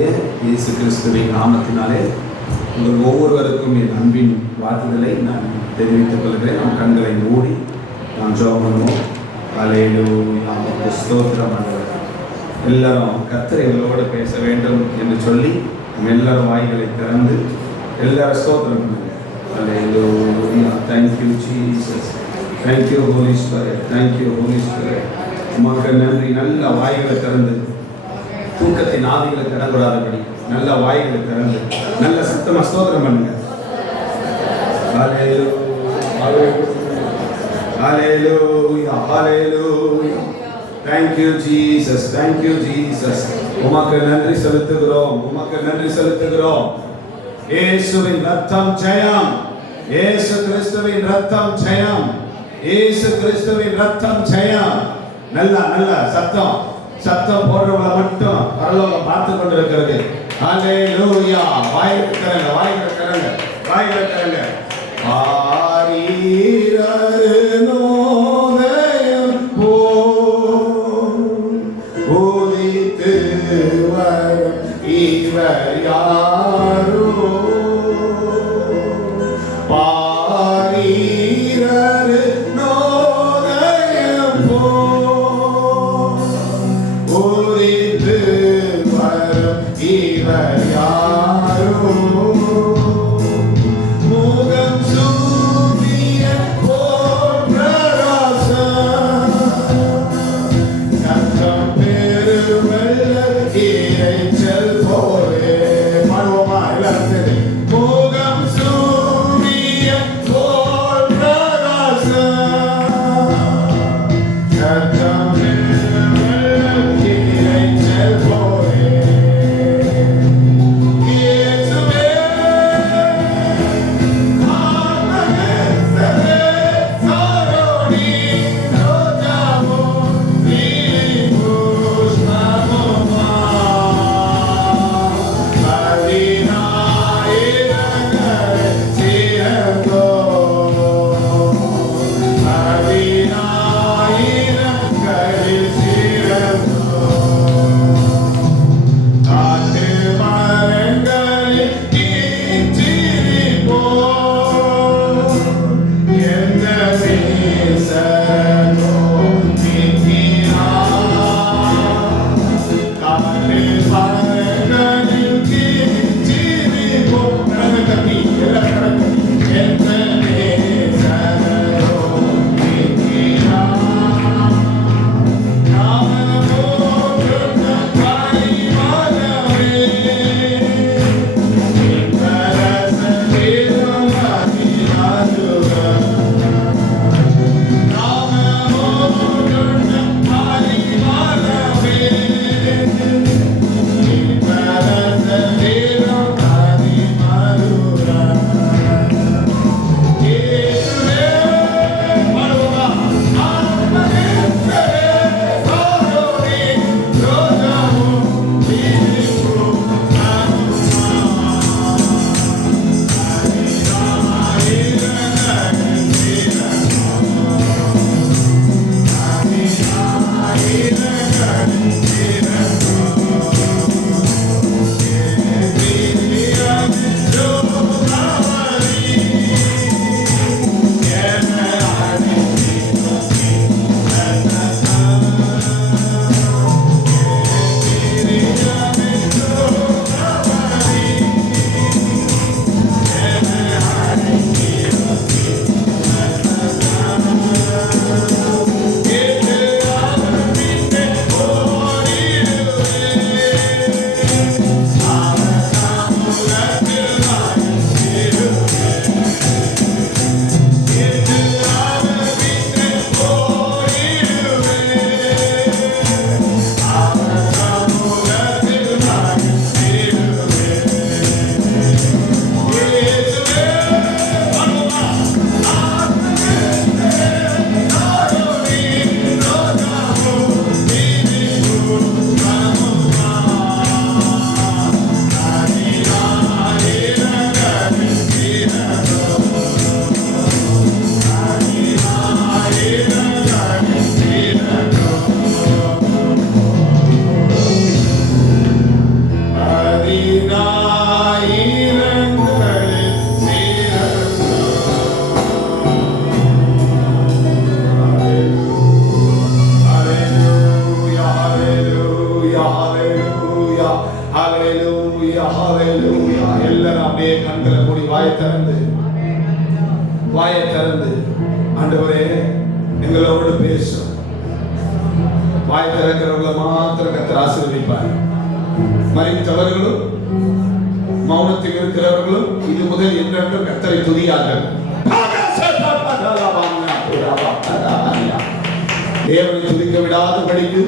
இயேசு கிறிஸ்துவின் நாமத்தினாலே உங்கள் ஒவ்வொருவருக்கும் என் அன்பின் வாழ்த்துதலை நான் தெரிவித்துக் கொள்கிறேன். நம் கண்களை மூடி நாம் ஜெபம் பண்ணுவோம். அல்லேலூயா, ஸ்தோத்திரம் ஆண்டவரே. எல்லாரும் கர்த்தர் எங்களோடு பேச வேண்டும் என்று சொல்லி நம்ம எல்லாரும் வாய்களை திறந்து எல்லாரும் ஸ்தோத்திரம் பண்ணுங்க. அல்லேலூயா, thank you Jesus, thank you Holy Spirit, thank you Holy Spirit. உமக்கு நன்றி. நல்ல வாய்களை திறந்து தூக்கத்தின் ஆவிகளை திறந்துடாதபடி நல்ல வாய்களை திறந்து நல்ல சத்தமா ஸ்தோத்திரம் பண்ணுங்க. ஹல்லேலூயா, ஹல்லேலூயா. Thank you Jesus, thank you Jesus. உமக்கு நன்றி செலுத்துகிறோம், உமக்கு நன்றி செலுத்துகிறோம். இயேசுவின் ரத்தம் ஜெயம், இயேசு கிறிஸ்துவின் ரத்தம் ஜெயம், இயேசு கிறிஸ்துவின் ரத்தம் ஜெயம். நல்ல நல்ல சத்தம் சத்தம் போடுறவங்களை மட்டும் பரலோகம் பார்த்து கொண்டிருக்கிறது. ஹல்லேலூயா. வாயில திறங்க, வாயில திறங்க, வாயில திறங்க. ஆரீரனோதயம் போதித்து வரும் இவர் யாரோ ஹalleluya ஹalleluya. எல்லாரும் அப்படியே கண்களை மூடி வாயை திறந்து ஆண்டவரே எங்களோடு பேசும். வாய் திறக்கிறவங்களை மாத்திரம் கர்த்தர் ஆசீர்வதிப்பார். மரித்தவர்களும் மௌனத்தில் இருக்கிறவர்களும் இது முதல் என்றென்றும் கர்த்தரை துதியார்கள். தேவனை துதிக்க விடாதபடிக்கு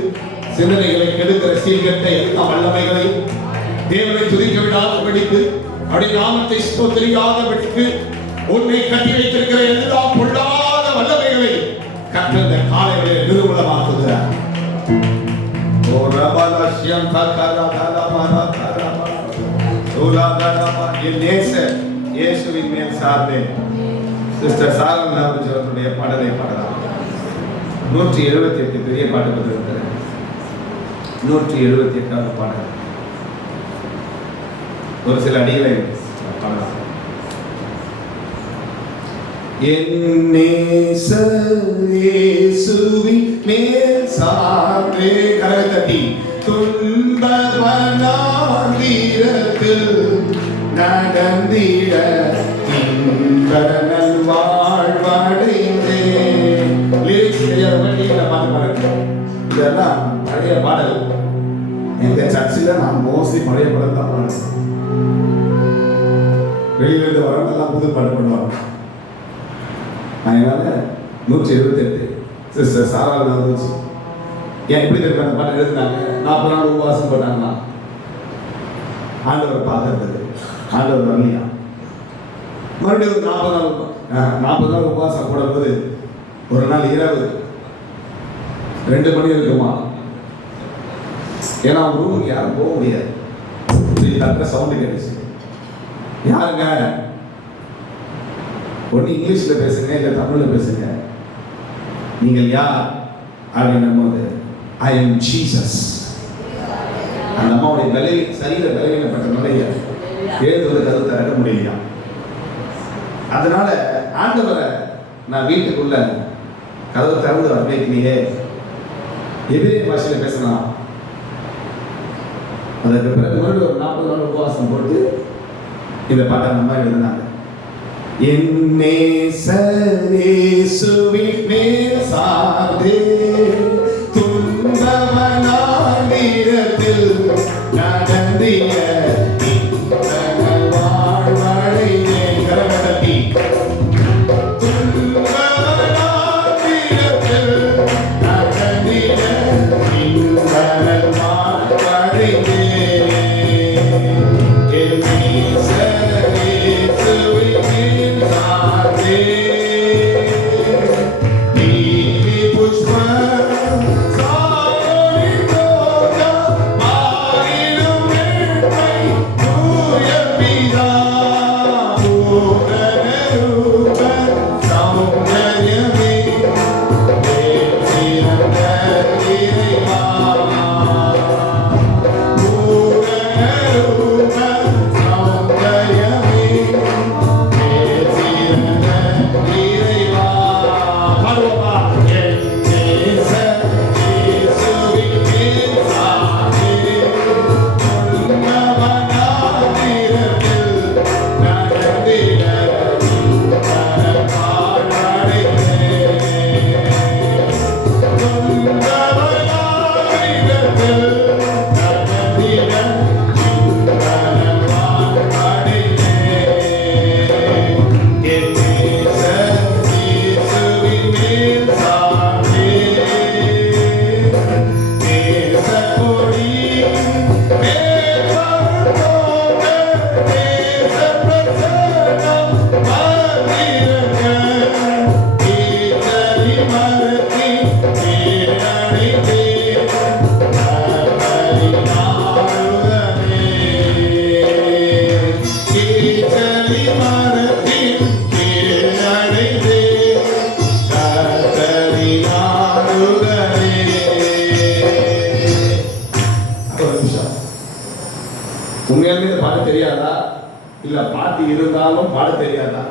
சிந்தனைகளை கெடுக்கிற சீர்கெட்ட எல்லா வல்லமைகளை தேவனை துதிக்க விடாதபடிக்கு அப்படி நாமத்தை ஸ்தோத்திரியாதபடிக்கு உன்னை கட்டி வைத்திருக்கிற எல்லா பொல்லாத வல்லமைகளை கர்த்தர் இந்த காலையிலே நிர்மூலமாக்குகிறார். ஓ ரபலஷ்யம் தகரா தலமரா தரமா சூலாதரமா. நேசர் இயேசுவின் மேல் சார்ந்தே சிஸ்டர் சாரல் நாவுடைய பாடலை பாடலாம். 178 பெரிய பாட்டு பெற்றிருக்கிறார். 178வது பாடல் ஒரு சில அடிகளை பாடலாம். என் நேசர் இயேசுவின் மேல் சார்ந்தே கரங்களை தட்டி துன்பவனாந்திரத்தில் நடந்திட இன்பனல் வாழ்வடைந்தே. லிரிக்ஸ் தெரியாதவங்க பாட்டு பாடுங்க. இதெல்லாம் பழைய பாடல். எங்க சர்ச்சில் நான் மோஸ்ட்லி பழைய பாடல் தான் பாடுறேன். வெளியிலிருந்து வரவங்கெல்லாம் புது பாட்டு பண்ணுவாங்க. அதனால 178 சிஸ்டர் சாரால் வந்துச்சு. ஏன் இப்படி இருக்க அந்த பாட்டு எழுதினாங்க? 40 நாள் உபவாசம் போட்டாங்களா? ஆண்டவர் பார்க்கறது, ஆண்டவர் வரலையா? மறுபடியும் ஒரு 40 நாள் உபவாசம் போடும்போது ஒரு நாள் இரவு 2 மணி இருக்குமா? ஏன்னா அவங்க ரூமுக்கு யாரும் போக முடியாது. தக்க சவுண்டு கேட்டுச்சு. யாருங்க? ஒன்று இங்கிலீஷில் பேசுங்க, இல்லை தமிழில் பேசுங்க. நீங்கள் யார் அப்படின்னும் போது ஐ எம் ஜீசஸ். அந்த அம்மாவுடைய சரீர பலவீனப்பட்ட நிலையை எழுதுவது கருத்து திறக்க முடியலையா? அதனால ஆண்டவரை நான் வீட்டுக்குள்ள கதவு திறந்து வரவேற்கலையே. எதிரே பாஷையில் பேசலாம். அதற்கு பிறகு மறுபடியும் ஒரு 40 நாள் உபவாசம் போட்டு இந்த பாட்டை நம்ம எழுதினாங்க. என் நேசர் இயேசுவின் மேல் சார்ந்தே துன்பவனாந்திரத்தில் நடந்திட இன்பனல் வாழ்வடைந்தே. கரங்களை தட்டி துன்பவனாந்திரத்தில் நடந்திட இன்பனல் வாழ்வடைந்தே. உண்மையாலுமே இந்த பாட தெரியாதா? இல்ல பாட்டு இருந்தாலும் பாட தெரியாதா?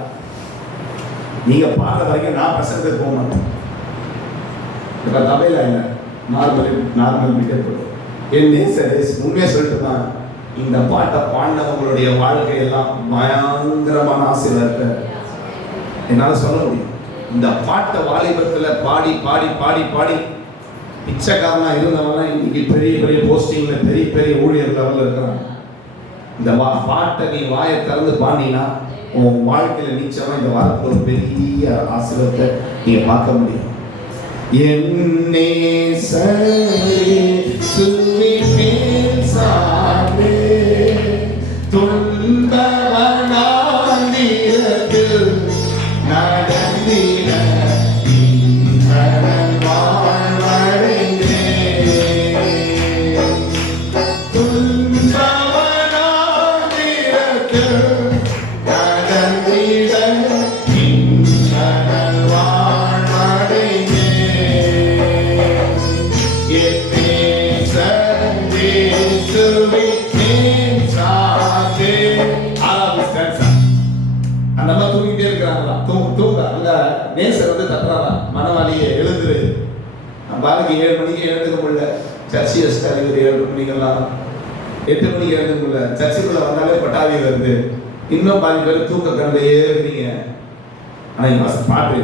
நீங்க பாடுற வரைக்கும் நான் பிரசங்கத்துக்கு போக மாட்டேன். இப்ப தமிழ்ல என்ன நார்மல் மீட்டர் போடும். என் நேசரே, உண்மையை சொல்லட்டுமா, இந்த பாட்டை பாடினவங்களுடைய வாழ்க்கையெல்லாம் பயங்கரமான ஆசீர்வாதத்தை என்னால் சொல்ல முடியும். இந்த பாட்டை வாலிபத்தில் பாடி பாடி பாடி பாடி பிச்சைக்காரனா இருந்தவங்க இன்னைக்கு பெரிய பெரிய போஸ்டிங்ல பெரிய பெரிய ஊழியர் லெவலில் இருக்கிறாங்க. இந்த பாட்டை நீ வாயை திறந்து பாடினா உன் வாழ்க்கையில நிச்சயமா இந்த வாரத்தில் ஒரு பெரிய ஆசீர்வாதத்தை நீங்க பார்க்க முடியும். என்னே நேசர் வந்து தட்டுறாரா, மனவாளியை எழுந்துரு. பாருங்க 7 மணிக்கு எழுந்துக்க முடியல, சர்ச்சை வச்சுட்டாரு. 7 மணிக்கெல்லாம் 8 மணிக்கு எழுந்துக்க முடியல. சர்ச்சைக்குள்ள வந்தாலே பட்டாவி வருது. இன்னும் பாதி பேர் தூக்க கண்டையே இருக்கிறீங்க. ஆனா பாட்டு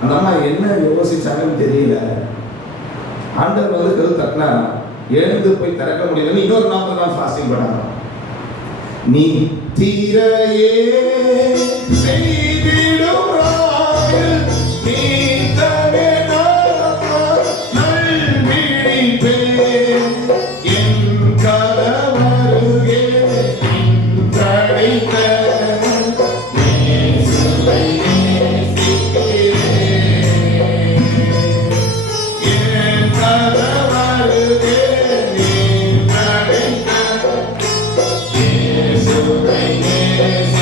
அந்த அம்மா என்ன யோசிச்சாங்கன்னு தெரியல. ஆண்டவர் வந்து கரு தட்டினா எழுந்து போய் திறக்க முடியலன்னு இன்னொரு 40 நாள் ஃபாஸ்டிங் பண்ணாங்க. நீ தீரையே செய்திடும் நீ தவே நல்விழிப்பே என் கதவருகே தடைத்த இயேசுவை நேசிக்கிறேன். என் கதவருகே தடைத்த இயேசுவை நேசிக்கிறேன்.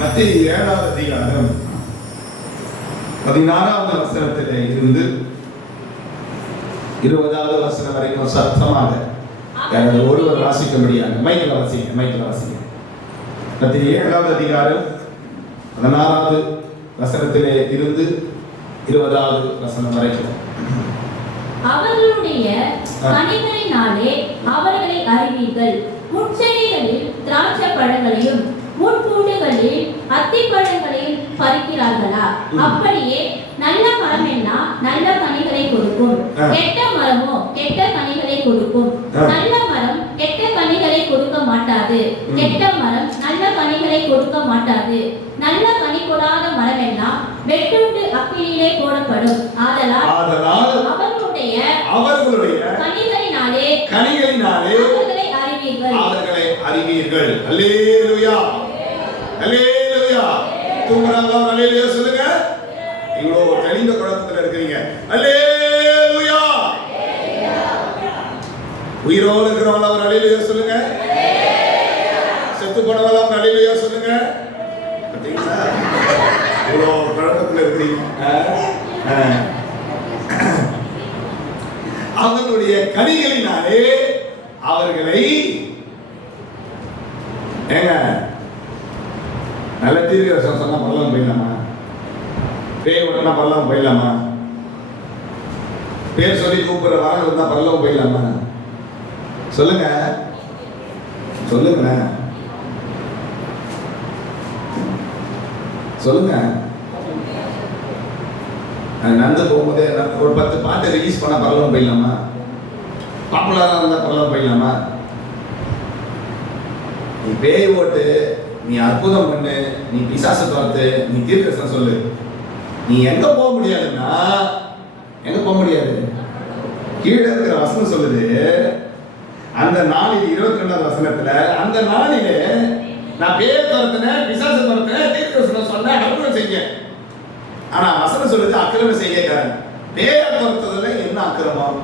மத்தேயு 7வது அதிகாரம் 16வது வசனத்திலே இருந்து 20வது வசனம் வரைக்கும் சத்தமாக ஒருவர் வாசிக்க முடியாது. மைக்கில் வாசிங்க. மத்தேயு 7வது அதிகாரம் 16வது வசனத்திலே இருந்து 20வது வசனம் வரைக்கும். அவர்களுடைய கனிகளினாலே அவர்களை அறிவீர்கள். முட்செடிகளில் திராட்சை பழங்களையும் முட்பூண்டுகளில் அத்திப்பழங்களையும் பறிக்கிறார்களா? அப்படியே நல்ல மரம் எல்லாம் நல்ல கனிகளை கொடுக்கும், கெட்ட மரமோ கெட்ட கனிகளை கொடுக்கும். நல்ல மரம் கெட்ட கனிகளை கொடுக்க மாட்டாது, கெட்ட மரம் நல்ல கனிகளை கொடுக்க மாட்டாது. நல்ல கனி கொடாத மரம் எல்லாம் வெட்டுண்டு அக்கினியிலே போடப்படும். ஆதலால் அவர்களுடைய கனிகளினாலே அவர்களை அறிவீர்கள். அல்லேலூயா, அல்லேலூயா. தூங்குறாங்க, அல்லேலூயா சொல்லுங்க. இவ்வளோ தெளிந்த குழப்பத்தில் இருக்கிறீங்க. அல்லேலூயா. உயிரோடு இருக்கிறவங்க அவர் அல்லேலூயா சொல்லுங்க. செத்து போனவங்க அவர் அல்லேலூயா சொல்லுங்க. பார்த்தீங்களா, இவ்வளோ குழப்பத்தில் இருக்கிறீங்க. அவர்களுடைய கனிகளினாலே அவர்களை ஏங்க நல்ல தீர்க்கதரிசனம் சொன்னா பரலாம் போயிடலாமா? பேய் உடனே பரலாம் போயிடலாமா? பேர் சொல்லி கூப்பிடுற வாரம் இருந்தா பரலாம் போயிடலாமா? சொல்லுங்க சொல்லுங்க சொல்லுங்க. நடந்து போகும்போதே ஒரு 10 பாட்டு ரிலீஸ் பண்ண பரலாம் போயிடலாமா? பாப்புலராக இருந்தால் பரலாம் போயிடலாமா? நீ பேய் ஓட்டு, நீ அற்புதம் பண்ணு, நீ பிசாசை துரத்து, நீ தீர்க்கதரிசனம் சொல்லு, நீ எங்க போக முடியாதுன்னா எங்க போக முடியாது? கீழே இருக்கிற வசனம் சொல்லுது, அந்த நாளில் 22வது வசனத்துல, அந்த நாளிலே நான் பேய் துரத்தினேன், பிசாசை துரத்தினேன், தீர்க்கதரிசனம் சொன்னேன், அற்புதம் செஞ்சேன். ஆனா வசனம் சொல்லுது அக்கிரம செய்கைக்காரன். பேய துரத்துறதுல என்ன அக்கிரமம்,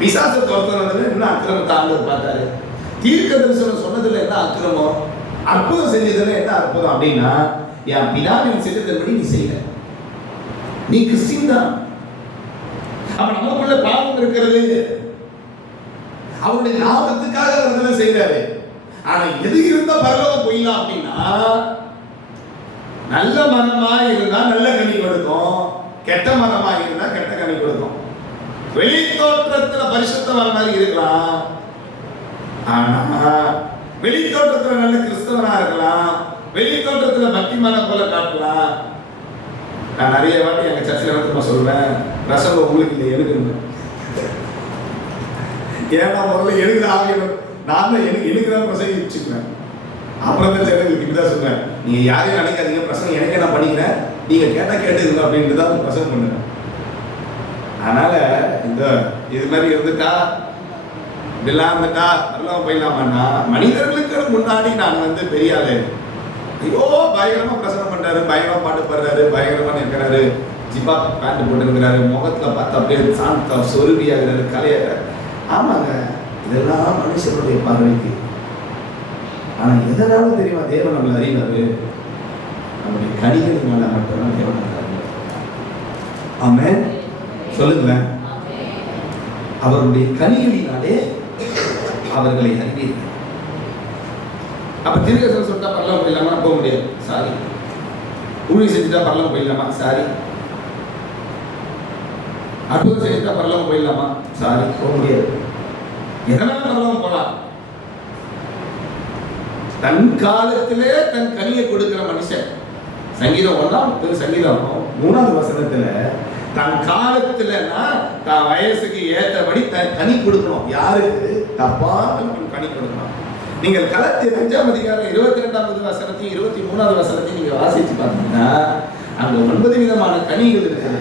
பிசாசை துரத்துறதுல என்ன அக்கிரமத்தை ஆண்டவர் பார்த்தாரு, தீர்க்க தரிசனம் சொன்னதுல என்ன அக்கிரமம், அற்புதம் செஞ்சதுல என்ன அற்புதம் அப்படின்னா, என் பிதாவின் சித்தத்தின்படி நீ செய்யல, நீ கிறிஸ்டின் தான். அவன் நமக்குள்ள பாவம் இருக்கிறது, அவருடைய லாபத்துக்காக அதெல்லாம் செய்யறாரு. ஆனா எது இருந்தா பரலோகம் போயிடலாம் அப்படின்னா, நல்ல மரமா இருந்தா நல்ல கனி கொடுக்கும், கெட்ட மரமா இருந்தா கெட்ட கனி கொடுக்கும். வெளி தோற்றத்துல பரிசுத்தமான மாதிரி இருக்கலாம், ஆனா வெளி தோற்றத்துல நல்ல கிறிஸ்தவனா இருக்கலாம், வெளி தோற்றத்துல பக்திமான போல காட்டலாம். நான் நிறைய வாட்டி எங்க சர்ச்சில் வந்து சொல்றேன், ரசம் உங்களுக்கு இல்லை எழுதுங்க. ஏன்னா முதல்ல எழுதுற ஆகியம் நான் தான் எழுதுதான் பிரசங்க வச்சுக்குவேன். அப்புறம் தான் ஜனங்களுக்கு இப்படிதான் சொல்றேன், நீங்க யாரையும் நினைக்காதீங்க, பிரசங்கம் எனக்கே நான் பண்ணிக்கிறேன், நீங்க கேட்டா கேட்டுங்க அப்படின்ட்டு தான் பிரசங்கம் பண்ணுறேன். அதனால இந்த இது மாதிரி இருந்துட்டா இப்படிலாம் இருந்துட்டா நல்லா போயிடலாமான்னா, மனிதர்களுக்கு முன்னாடி நான் வந்து பெரிய ஆளு, ஐயோ பயங்கரமா பிரசங்கம் பண்றாரு, பயங்கரமா பாட்டு பாடுறாரு, பயங்கரமா நிற்கிறாரு, ஜிப்பா பேண்ட் போட்டுருக்கிறாரு, முகத்துல பார்த்து அப்படியே சாந்தா சொருவியாகிறாரு, கலையாகிறாரு. ஆமாங்க, இதெல்லாம் மனுஷனுடைய பார்வைக்கு. ஆனா எதனால தெரியுமா தேவன் நம்மளை அறிவாரு? நம்முடைய கனிகளினால மட்டும்தான் தேவன் அறிவார். ஆமென் சொல்லுங்களேன். அவருடைய கனிகளினாலே அவர்களை அறிவீர்கள். அப்ப தீர்க்கதரிசனம் சொல்லிட்டா பரலோகம் போயிடலாமா? போக முடியாது, சாரி. ஊழியம் செஞ்சுட்டா பரலோகம் போயிடலாமா? சாரி. அற்புதம் செஞ்சுட்டா பரலோகம் போயிடலாமா? சாரி, போக முடியாது. எதனால பரலோகம் போகலாம்? தன் காலத்திலே தன் கனியை கொடுக்கிற மனுஷன். சங்கீதம் 1 சங்கீதம் 3வது வசனத்துல தன் காலத்துலன்னா தான் வயசுக்கு ஏற்றபடி தன் கனி கொடுக்கணும். யாருக்கு? தப்பான கனி கொடுக்கணும். நீங்கள் கலத்தியர் 5ஆம் அதிகாரம் 22வது வசனத்தையும் 23வது வசனத்தையும் நீங்க வாசிச்சு பார்த்தீங்கன்னா அங்க 9 விதமான கனிகள் இருக்குது.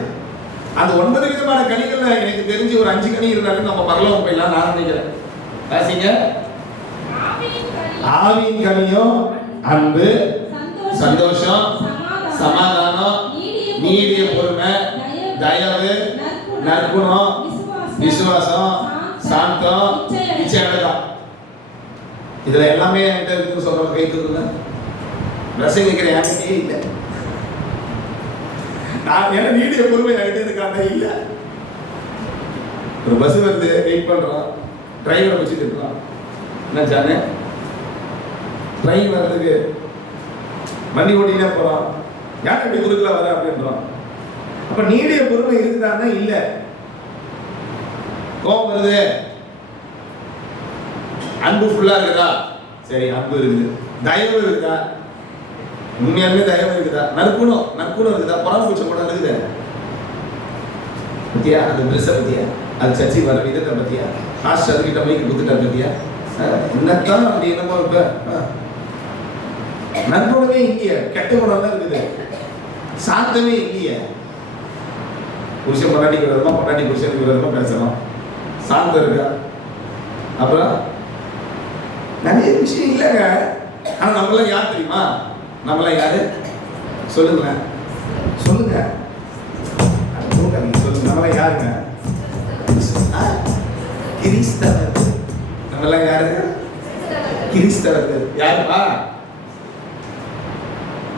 அந்த 9 விதமான கனிகள்ல எனக்கு தெரிஞ்சு ஒரு 5 கனி இருந்தாலும் நம்ம பரலோகம் போயிடலாம் நான் நினைக்கிறேன். வாசிங்க. ஆவியின் கனியும் அன்பு, சந்தோஷம், சமாதானம், நீடிய பொறுமை, தயவு, நற்குணம், விசுவாசம், சாந்தம், இச்சையடக்கம். இதுல எல்லாமே என்கிட்ட இருக்குன்னு சொல்ற கை தூக்குங்க. பிரசங்கிக்கிற யாருக்கே இல்லை. நான் என்ன நீடிய பொறுமை என்கிட்ட இருக்காங்க இல்லை. ஒரு பஸ் வருது, வெயிட் பண்றோம், டிரைவரை வச்சுட்டு இருக்கலாம். என்ன சானே ட்ரெயின் வர்றதுக்கு வண்டி ஓட்டினே போறோம், யார் இப்படி குறுக்கல வர அப்படின்றோம். அப்ப நீடிய பொறுமை இருக்குதான்னா இல்ல. கோபம் வருது, அன்பு ஃபுல்லா இருக்குதா? சரி, அன்பு இருக்குது. தயவு இருக்குதா? உண்மையாலுமே தயவு இருக்குதா? நற்குணம் இருக்குதா? பொறாமூச்சம் கூட இருக்குது பத்தியா? அந்த ட்ரெஸ்ஸை பத்தியா? அது சர்ச்சை வர விதத்தை பத்தியா? மாஸ்டர் அதுக்கிட்ட மைக்கு கொடுத்துட்டா பத்தியா? என்னத்தான் அப்படி என்னமோ இப்ப நற்குணமே இல்லையே, கெட்ட குணம் தான் இருக்குது, சாந்தமே இல்லையே. புருஷன் பொண்டாட்டிக்கு விரோதமா, பொண்டாட்டி புருஷனுக்கு விரோதமா பேசலாம், சாந்தம் இருக்கா? அப்புறம் நிறைய விஷயம் இல்லைங்க. ஆனா நம்மளாம் யார் தெரியுமா? நம்மளாம் யாரு சொல்லுங்க, சொல்லுங்க, சொல்லுங்க. நம்மளாம் யாருங்க? கிறிஸ்தவர்கள். நம்மளாம் யாரு? கிறிஸ்தவர்கள். யாருப்பா?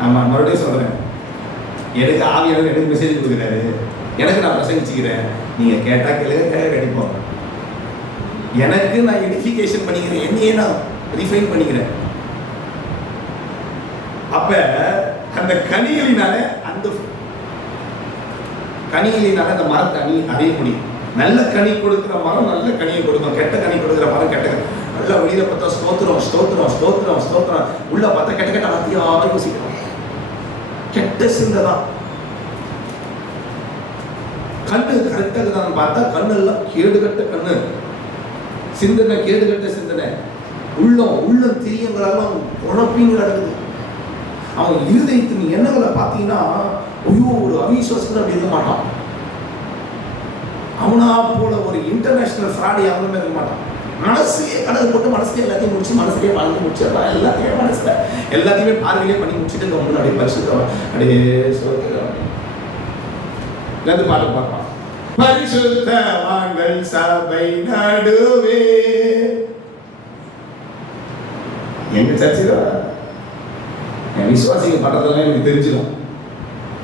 ஆமா, மறுபடியும் சொல்றேன், எனக்கு ஆவியாளர் எனக்கு மெசேஜ் கொடுக்குறாரு, எனக்கு நான் பிரசங்கிச்சுக்கிறேன், நீங்க கேட்டா கேளுங்க, கண்டிப்போம். எனக்கு நான் எடிஃபிகேஷன் பண்ணிக்கிறேன், என்னையே நான் ரிஃபைன் பண்ணிக்கிறேன். அப்ப அந்த கனிகளினால அந்த மரத்தை அறிய முடியும். நல்ல கனி கொடுக்கிற மரம் நல்ல கனியை கொடுக்கும், கெட்ட கனி கொடுக்கிற மரம் கெட்ட கனி. நல்ல வெளியில பார்த்தா ஸ்தோத்திரம் ஸ்தோத்திரம் ஸ்தோத்திரம் ஸ்தோத்திரம், உள்ள பார்த்தா கெட்ட கெட்ட வார்த்தையா யோசிக்கிறோம், கெட்ட சிந்தை தான். கண்ணு கரெக்டாக தான் பார்த்தா கண்ணெல்லாம் கேடுகட்ட கண்ணு, சிந்தனை கேடுகட்ட சிந்தனை, உள்ளம் தீயங்களாலும் குழப்பிங்க நடக்குது. அவன் இருதயத்தின் எண்ணங்களை பார்த்தீங்கன்னா ஐயோ ஒரு அவிசுவாசத்துல அப்படி இருக்க மாட்டான். அவனா போல ஒரு இன்டர்நேஷனல் ஃப்ராடி அவனுமே இருக்க மாட்டான். மனசையே கடல் போட்டு மனசுலேயே எல்லாத்தையும் முடிச்சு மனசுலேயே வாழ்ந்து முடிச்சிடலாம், எல்லாத்தையுமே மனசுல எல்லாத்தையுமே பார்வையிலே பண்ணி முடிச்சுட்டு முன்னாடி பரிசுத்தவன் அப்படியே சொல்லுங்க. அது பாட்டு பார்க்கலாம். பரிசுத்தவான்கள் சபை நடுவே. எங்க சர்ச்சில் என் விசுவாசிகள் பட்டதெல்லாம் எனக்கு தெரிஞ்சிடும்.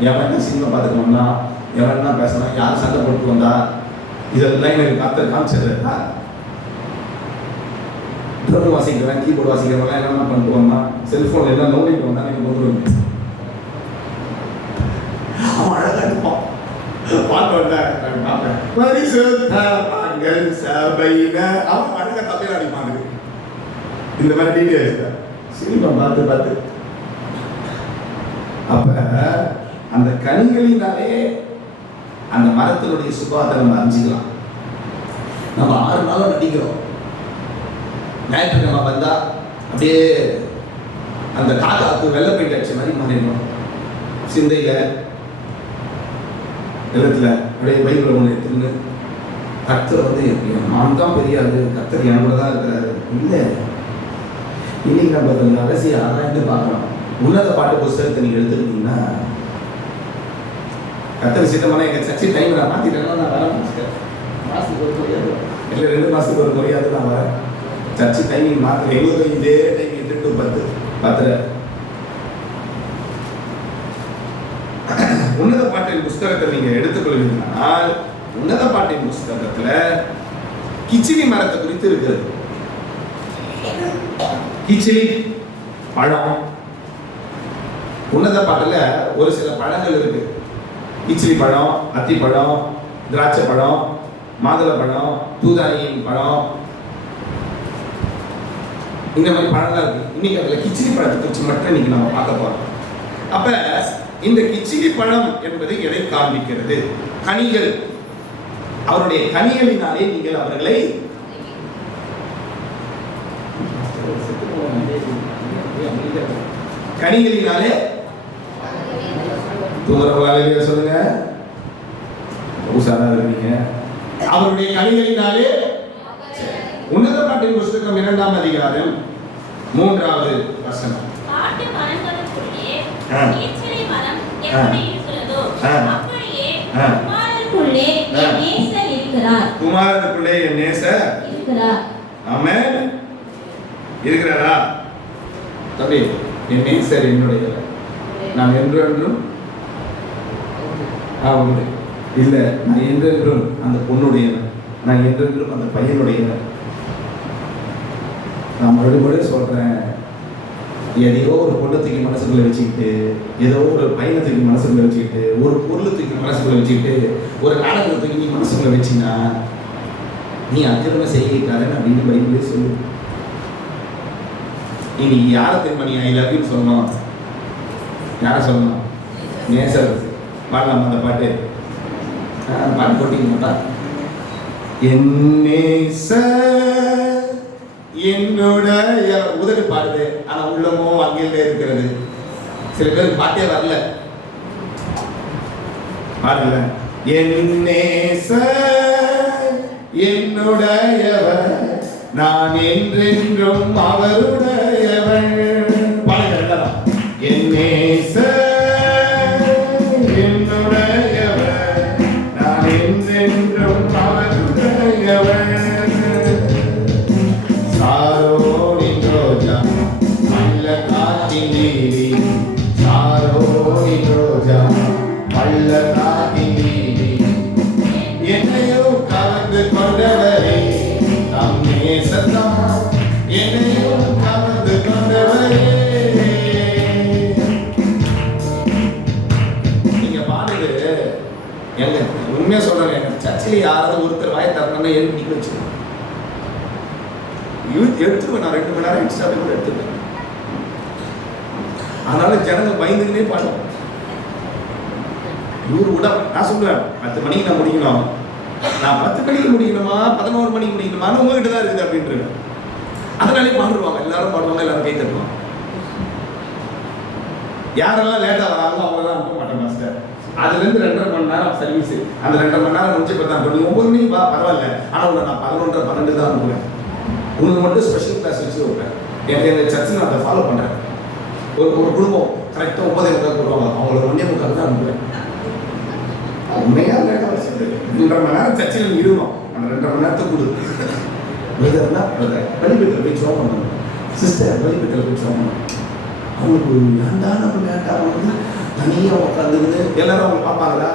எவன் சினிமா பார்த்துக்கணும்னா, எவன் பேசணும், யார் சண்டை போட்டு வந்தா, இதெல்லாம் எனக்கு காமிச்சிடுறா. ட்ரம் வாசிக்கிறேன், கீபோர்டு வாசிக்கிறவங்களாம் என்னென்ன பண்ணிட்டு வந்தான், செல்ஃபோன் எல்லாம் நோண்டிட்டு வந்தான் எனக்கு வந்துடுவேன். அவன் அழகா இருப்பான். பாட்டு வந்தேன் பரிசுத்தவான்கள் சபையின. அவன் அழகா தமிழ் அடிப்பாங்க. இந்த மாதிரி டீட்டெயில்ஸ் சினிமா பார்த்து அப்ப அந்த கனிகளினாலே அந்த மரத்தினுடைய சுபாவத்தை நம்ம அறிஞ்சிக்கலாம். நம்ம 6 நாளும் நடிக்கிறோம். ஞாயிற்றுக்கிழமை வந்தா அப்படியே அந்த காக்காவுக்கு வெள்ளை பெயிண்ட் அடிச்ச மாதிரி மாறிடணும். சிந்தையில எழுத்துல அப்படியே பைபிள் ஒன்று எடுத்துன்னு கர்த்தர் வந்து நான் தான் பெரியாது, கர்த்தர் என் கூட தான் இருக்கிறாரு. இல்லை, இன்னைக்கு நம்ம கொஞ்சம் அரசியை ஆராய்ந்து பார்க்கணும். உன்னத பாட்டு புஸ்தகத்தை நீங்கள் எடுத்துக்கிட்டீங்கன்னா கர்த்தர் சித்தமான எங்கள் சர்ச்சை டைம் நான் மாற்றிட்டேன்னா நான் வரேன். மாதத்துக்கு ஒரு முறையாது இல்லை 2 மாதத்துக்கு ஒரு முறையாது நான் வரேன். சர்ச்சை டைமிங் மாத்திரம் எங்களுக்கு இதே டைம் 8 to 10 உன்னத பாட்டின் புஸ்தகத்தை நீங்க எடுத்துக்கொள்வீங்கன்னால் உன்னத பாட்டின் புஸ்தகத்துல கிச்சிலி மரத்தை குறித்து இருக்கிறது. கிச்சிலி பழம். உன்னத பாட்டுல ஒரு சில பழங்கள் இருக்கு. கிச்சிலி பழம், அத்தி பழம், திராட்சை பழம், மாதுளை பழம், தூதானியின் பழம், இந்த மாதிரி பழம்லாம் இருக்கு. இன்னைக்கு அதுல கிச்சிலி பழத்தை குறித்து மட்டும் இன்னைக்கு நம்ம பார்க்க போறோம். அப்ப இந்த கிச்சிலி பழம் என்பது எதை காண்பிக்கிறது? கனிகள். அவருடைய கனிகளினாலே நீங்கள் அவர்களை கனிகளினாலே தூங்குறவங்களால சொல்லுங்க, உசாரா இருக்கீங்க. அவருடைய கனிகளினாலே. உன்னத பாட்டின் புஸ்தகம் 2ஆம் அதிகாரம் 3வது வசனம். காட்டு மரங்களுக்குள்ளே கிச்சிலி மரம் எப்படி இருக்கிறதோ அப்படியே குமாரனுக்குள்ளே என் நேசர் இருக்கிறார். குமாரனுக்குள்ளே என் நேசர் இருக்கிறார். ஆமென். இருக்கிறாரா? தம்பி, என் நேசர் என்னுடையவர். நான் என்றென்றும் இல்லை, நான் என்றென்றும் அந்த பொண்ணுடையவர், நான் என்றென்றும் அந்த பையனுடையவர். நான் மறுபடியும் சொல்றேன், ஏதோ ஒரு பொண்ணத்துக்கு மனசுக்குள்ள வச்சுக்கிட்டு, ஏதோ ஒரு பையனத்துக்கு மனசுக்குள்ள வச்சுக்கிட்டு, ஒரு பொருளத்துக்கு மனசுக்குள்ள வச்சுக்கிட்டு, ஒரு நாடகத்துக்கு நீ மனசுக்குள்ள வச்சினா நீ அக்கிரம செய்யக்காரன் அப்படின்னு பைபிளே சொல்லு. நீ யாரை திரும்ப நீ ஐ லவ் யூ சொல்லணும்? யாரை சொல்லணும்? நேசர். பாடலாம் அந்த பாட்டு. பாட்டு போட்டிங்க மாட்டா? என் நேசர் என்னுடைய உதவி பாடுது, ஆனா உள்ளமோ அங்கில இருக்கிறது. சில பேருக்கு பாட்டே வரல. பாடல. என் நேசர் என்னுடையவர், நான் என்றென்றும் அவருடையவர். பாடுங்க. என் நேசர் என்னுடையவர், நான் என்றென்றும் அவருடையவர். சாரோனின் ரோஜா பள்ள காட்டின் நீதி, சாரோனின் ரோஜா பள்ள காட்டின் நீதி, என்னையோ கவர்ந்து கொண்டவரே நம் நேசத்தான், என்னையோ கவர்ந்து கொண்டவரே. நீங்க பாடுது எங்க உண்மையா சொல்றேன். எங்க சர்ச்சையில் யாராவது ஒருத்தர் வாய தரணும்னா எழுதி நிக்க வச்சு எடுத்துருவேன். நான் 2 மணி நேரம் எக்ஸ்ட்ரா கூட எடுத்துருவேன். அதனால ஜனங்க பயந்துக்கிட்டே பாடுவோம். இவரு விட நான் சொல்லுவேன் 10 மணிக்கு நான் முடிக்கணும், நான் 10 மணிக்கு முடிக்கணுமா 11 மணிக்கு முடிக்கணுமான்னு உங்ககிட்ட தான் இருக்குது அப்படின்ட்டு. அதனாலே பாடுவாங்க, எல்லாரும் பாடுவாங்க, எல்லாரும் கை தட்டுவாங்க. யாரெல்லாம் லேட்டா வராங்களோ அவங்களாம் அனுப்ப மாட்டேன் மாஸ்டர். அதுலேருந்து 2.5 மணி நேரம் சர்வீஸ். அந்த 2.5 மணி நேரம் முடிச்சு பார்த்தா 9 மணிக்கு பரவாயில்ல, ஆனால் உங்களை நான் 11:30 12 தான் அனுப்புவேன். உங்களுக்கு மட்டும் ஸ்பெஷல் கிளாஸ் வச்சு வைப்பேன். எங்கள் சர்ச்சு நான் அதை ஃபாலோ பண்ணுறேன். ஒரு குடும்பம் கரெக்டாக 9:30 வருவாங்க, அவங்கள 1:45 தான் அனுப்புவேன். உண்மையா லேட்டாக வச்சுட்டு 2.5 மணி நேரம் சர்ச்சையில் இருந்தோம். அந்த 2.5 மணி நேரத்தை கொடு. பிரதர்னா பிரதர் பலிபீடத்தில் போய் ஜெபம் பண்ணணும். சிஸ்டர் பலிபீடத்தில் போய் ஜெபம் பண்ணணும். அவங்களுக்கு ஏன்டா நம்ம லேட்டாக வந்து தனியாக உட்காந்துருந்து எல்லாரும் அவங்க பார்ப்பாங்களா?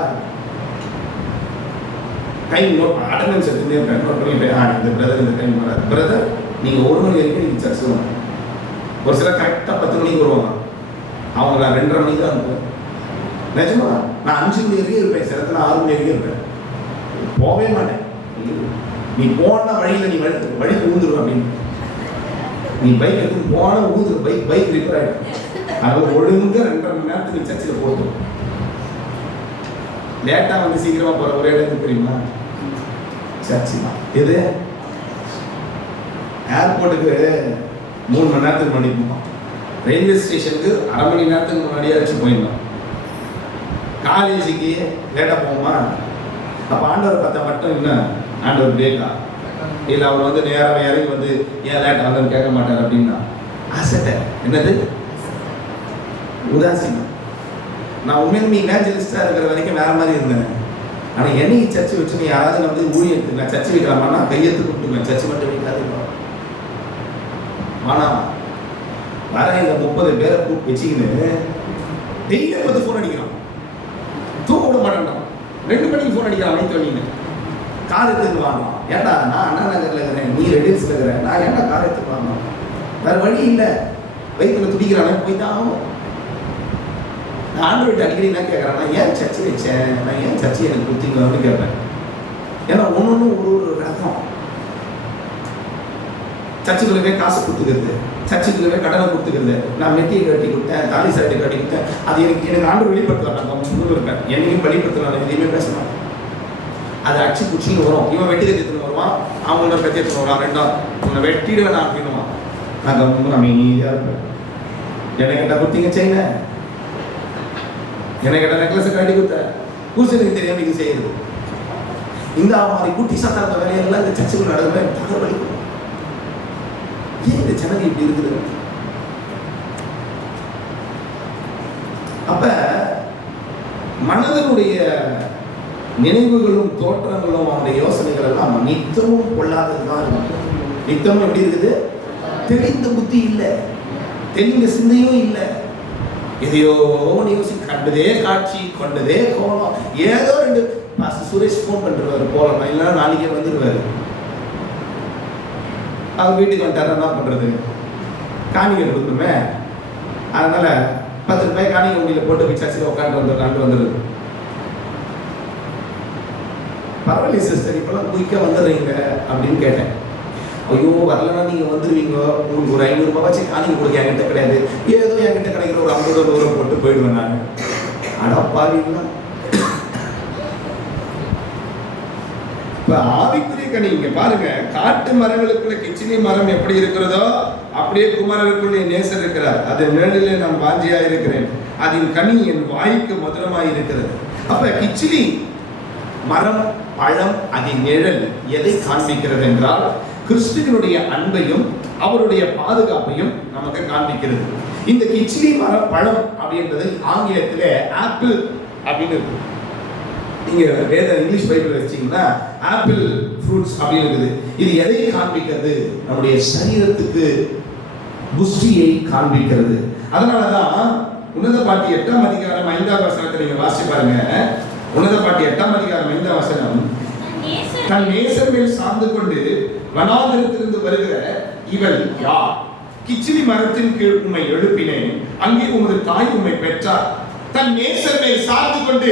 கை நோட் அட்டண்டன்ஸ் எடுத்துகிட்டே இருப்பேன். நோட் பண்ணிப்பேன். இந்த பிரதர் இந்த டைம் வராது. பிரதர் நீங்கள் 1 மணி வரைக்கும் நீங்கள் சர்ச் வரணும். ஒரு சிலர் கரெக்டாக 10 மணிக்கு வருவாங்க. அவங்க நான் 2:30 மணிக்கு தான் இருப்பேன். நிஜமா நான் 5 மணி வரைக்கும் இருப்பேன். சில இடத்துல 6 மணி வரைக்கும் இருப்பேன். போகவே மாட்டேன். நீ போன வழியில் நீ வழி ஊந்துடும் அப்படின்னு. நீ பைக் எடுத்து போன ஊந்துடும். பைக் ரிப்பேர் ஆகிடும். அது ஒழுங்கு 2.5 மணி நேரத்துக்கு நீ சர்ச்சில் போதும். லேட்டாக வந்து சீக்கிரமாக போகிற ஒரே இடத்துக்கு தெரியுமா? சர்ச்சு தான். எது ஏர்போர்ட்டுக்கு 3 மணி நேரத்துக்கு முன்னாடி போவோம். ரயில்வே ஸ்டேஷனுக்கு 1/2 மணி நேரத்துக்கு முன்னாடியாச்சும் போயிருந்தோம். காலேஜுக்கு லேட்டாக போவோமா? அப்போ ஆண்டவர் பார்த்தா மட்டும் என்ன ஆண்டவர் பிரேக்கா இல்லை அவர் வந்து நேராக இறங்கி வந்து ஏன் லேட் ஆகுதுன்னு கேட்க மாட்டார் அப்படின்னா அசட்டை. என்னது உதாசீனம். நான் உண்மையிலுமே இமேஜினிஸ்டாக இருக்கிற வரைக்கும் வேற மாதிரி இருந்தேன். ஆனால் என்னைக்கு சர்ச்சு வச்சு நீ யாராவது வந்து ஊழியத்துக்கு நான் சர்ச்சு வைக்கலாமான்னா கையெழுத்து கூப்பிட்டுவேன். சர்ச்சு மட்டும் வைக்காது. ஆனால் வர இந்த 30 பேரை கூப்பிட்டு வச்சுக்கின்னு டெய்லி 10 ஃபோன் அடிக்கிறான். தூக்க விட மாட்டேன்டான். 2 மணிக்கு ஃபோன் அடிக்கிறான். நைட்டு வண்டின்னு கார் எடுத்துன்னு வாங்கலாம். ஏன்டா நான் அண்ணா நகரில் இருக்கிறேன், நீ ரெடில்ஸில் இருக்கிறேன், நான் ஏன்டா கார் எடுத்துட்டு வாங்கலாம்? வேறு வழி இல்லை. வயிற்றுல துடிக்கிறானே போய் தான் ஆகும். நான் ஆண்டவர்கிட்ட அடிக்கடி என்ன கேட்குறேன், நான் ஏன் சர்ச்சை வச்சேன், நான் ஏன் சர்ச்சை எனக்கு கொடுத்தீங்க அப்படின்னு கேட்பேன். ஏன்னா ஒன்று ஒரு ரகம். சர்ச்சுக்குள்ளவே காசு கொடுத்துக்கிறது, சர்ச்சுக்குள்ளவே கடனை கொடுத்துக்கிறது. நான் மெட்டியை கட்டி கொடுத்தேன், தாலி சரட்டை கட்டி கொடுத்தேன். அது எனக்கு ஆண்டு வெளிப்படுத்தலாம். நான் முழு இருப்பேன். என்னையும் வெளிப்படுத்தலாம். எதையுமே பேச மாட்டேன். அது அச்சு குச்சின்னு வரும். இவன் வெட்டி கத்திட்டு வருவான், அவங்களோட கத்தி எடுத்துன்னு வருவான். 2 உன்னை வெட்டிடுவேன் நான் அப்படின்னுவான். நான் ரொம்ப அமைதியாக இருப்பேன். எனக்கு கேட்டால் கொடுத்தீங்க செயினை, எனக்கு கேட்டால் நெக்லஸை கட்டி கொடுத்த புருஷனுக்கு தெரியாமல் இது செய்யுது. இந்த மாதிரி குட்டி சாத்தாத்த வேலையெல்லாம் இந்த சர்ச்சுக்குள்ள நடக்குமே தகவல். ஏன் இந்த ஜனங்க இப்படி இருக்குது? அப்ப மனதனுடைய நினைவுகளும் தோற்றங்களும் அவனுடைய யோசனைகள் எல்லாம் நித்தமும் கொள்ளாததுதான் இருக்கும். நித்தமும் எப்படி இருக்குது? தெளிந்த புத்தி இல்லை, தெளிந்த சிந்தையும் இல்லை. எதையோ யோசி, கண்டதே காட்சி, கொண்டதே கோலம். ஏதோ 2 மாஸ்டர் சுரேஷ் ஃபோன் பண்ணுறாரு போகலாம், இல்லைன்னா நாளைக்கே வந்துடுவாரு. அவர் வீட்டுக்கு வந்துட்டாரு, என்ன பண்ணுறது? காணிக்கை கொடுக்கணுமே. அதனால 10 ரூபாய் காணிக்கை உண்டியில் போட்டு போய் சர்ச்சில் உட்காந்து வந்துடுது. பரவாயில்ல சிஸ்டர், இப்போலாம் குயிக்காக வந்துடுறீங்க அப்படின்னு கேட்டேன். ஐயோ வரலன்னா நீங்கள் வந்துடுவீங்க, உங்களுக்கு ஒரு 500 ரூபாய் காணிக்கை கொடுக்க என்கிட்ட கிடையாது, ஏதோ என்கிட்ட கிடைக்கிற ஒரு 50 100 போட்டு போயிடுவேன் நான். அடப்பாவீங்களா? இப்போ ஆவிக்குரிய கனி இங்கே பாருங்க. காட்டு மரங்களுக்குள்ள கிச்சிலி மரம் எப்படி இருக்கிறதோ அப்படியே குமரனுக்குள்ளே நேசர் இருக்கிறார். அது நிழலிலே நான் வாஞ்சியாக இருக்கிறேன், அதன் கனி என் வாய்க்கு மதுரமாக இருக்கிறது. அப்ப கிச்சிலி மரம், பழம், அதன் நிழல் எதை காண்பிக்கிறது என்றால் கிறிஸ்துவினுடைய அன்பையும் அவருடைய பாதுகாப்பையும் நமக்கு காண்பிக்கிறது. இந்த கிச்சிலி மரம், பழம் அப்படின்றது ஆங்கிலத்தில் ஆப்பிள் அப்படின்னு இருக்கு. நீங்க வேத இங்கிலீஷ் பைபிள் வச்சீங்கன்னா ஆப்பிள் ஃப்ரூட்ஸ் அப்படின்னு இருக்குது. இது எதை காண்பிக்கிறது? நம்முடைய சரீரத்துக்கு புஷ்டியை காண்பிக்கிறது. அதனாலதான் உன்னத பாட்டி 8ஆம் அதிகாரம் 5ஆம் வசனத்தை நீங்க வாசிச்சு பாருங்க. உன்னத பாட்டி 8ஆம் அதிகாரம் 5ஆம் வசனம், தன் நேசர் மேல் சார்ந்து கொண்டு வனாந்திரத்திலிருந்து வருகிற இவள் யார்? கிச்சிலி மரத்தின் கீழ் உம்மை எழுப்பினேன், அங்கே உமது தாய் உம்மை பெற்றார். தன் நேசர் மேல் சார்ந்து கொண்டு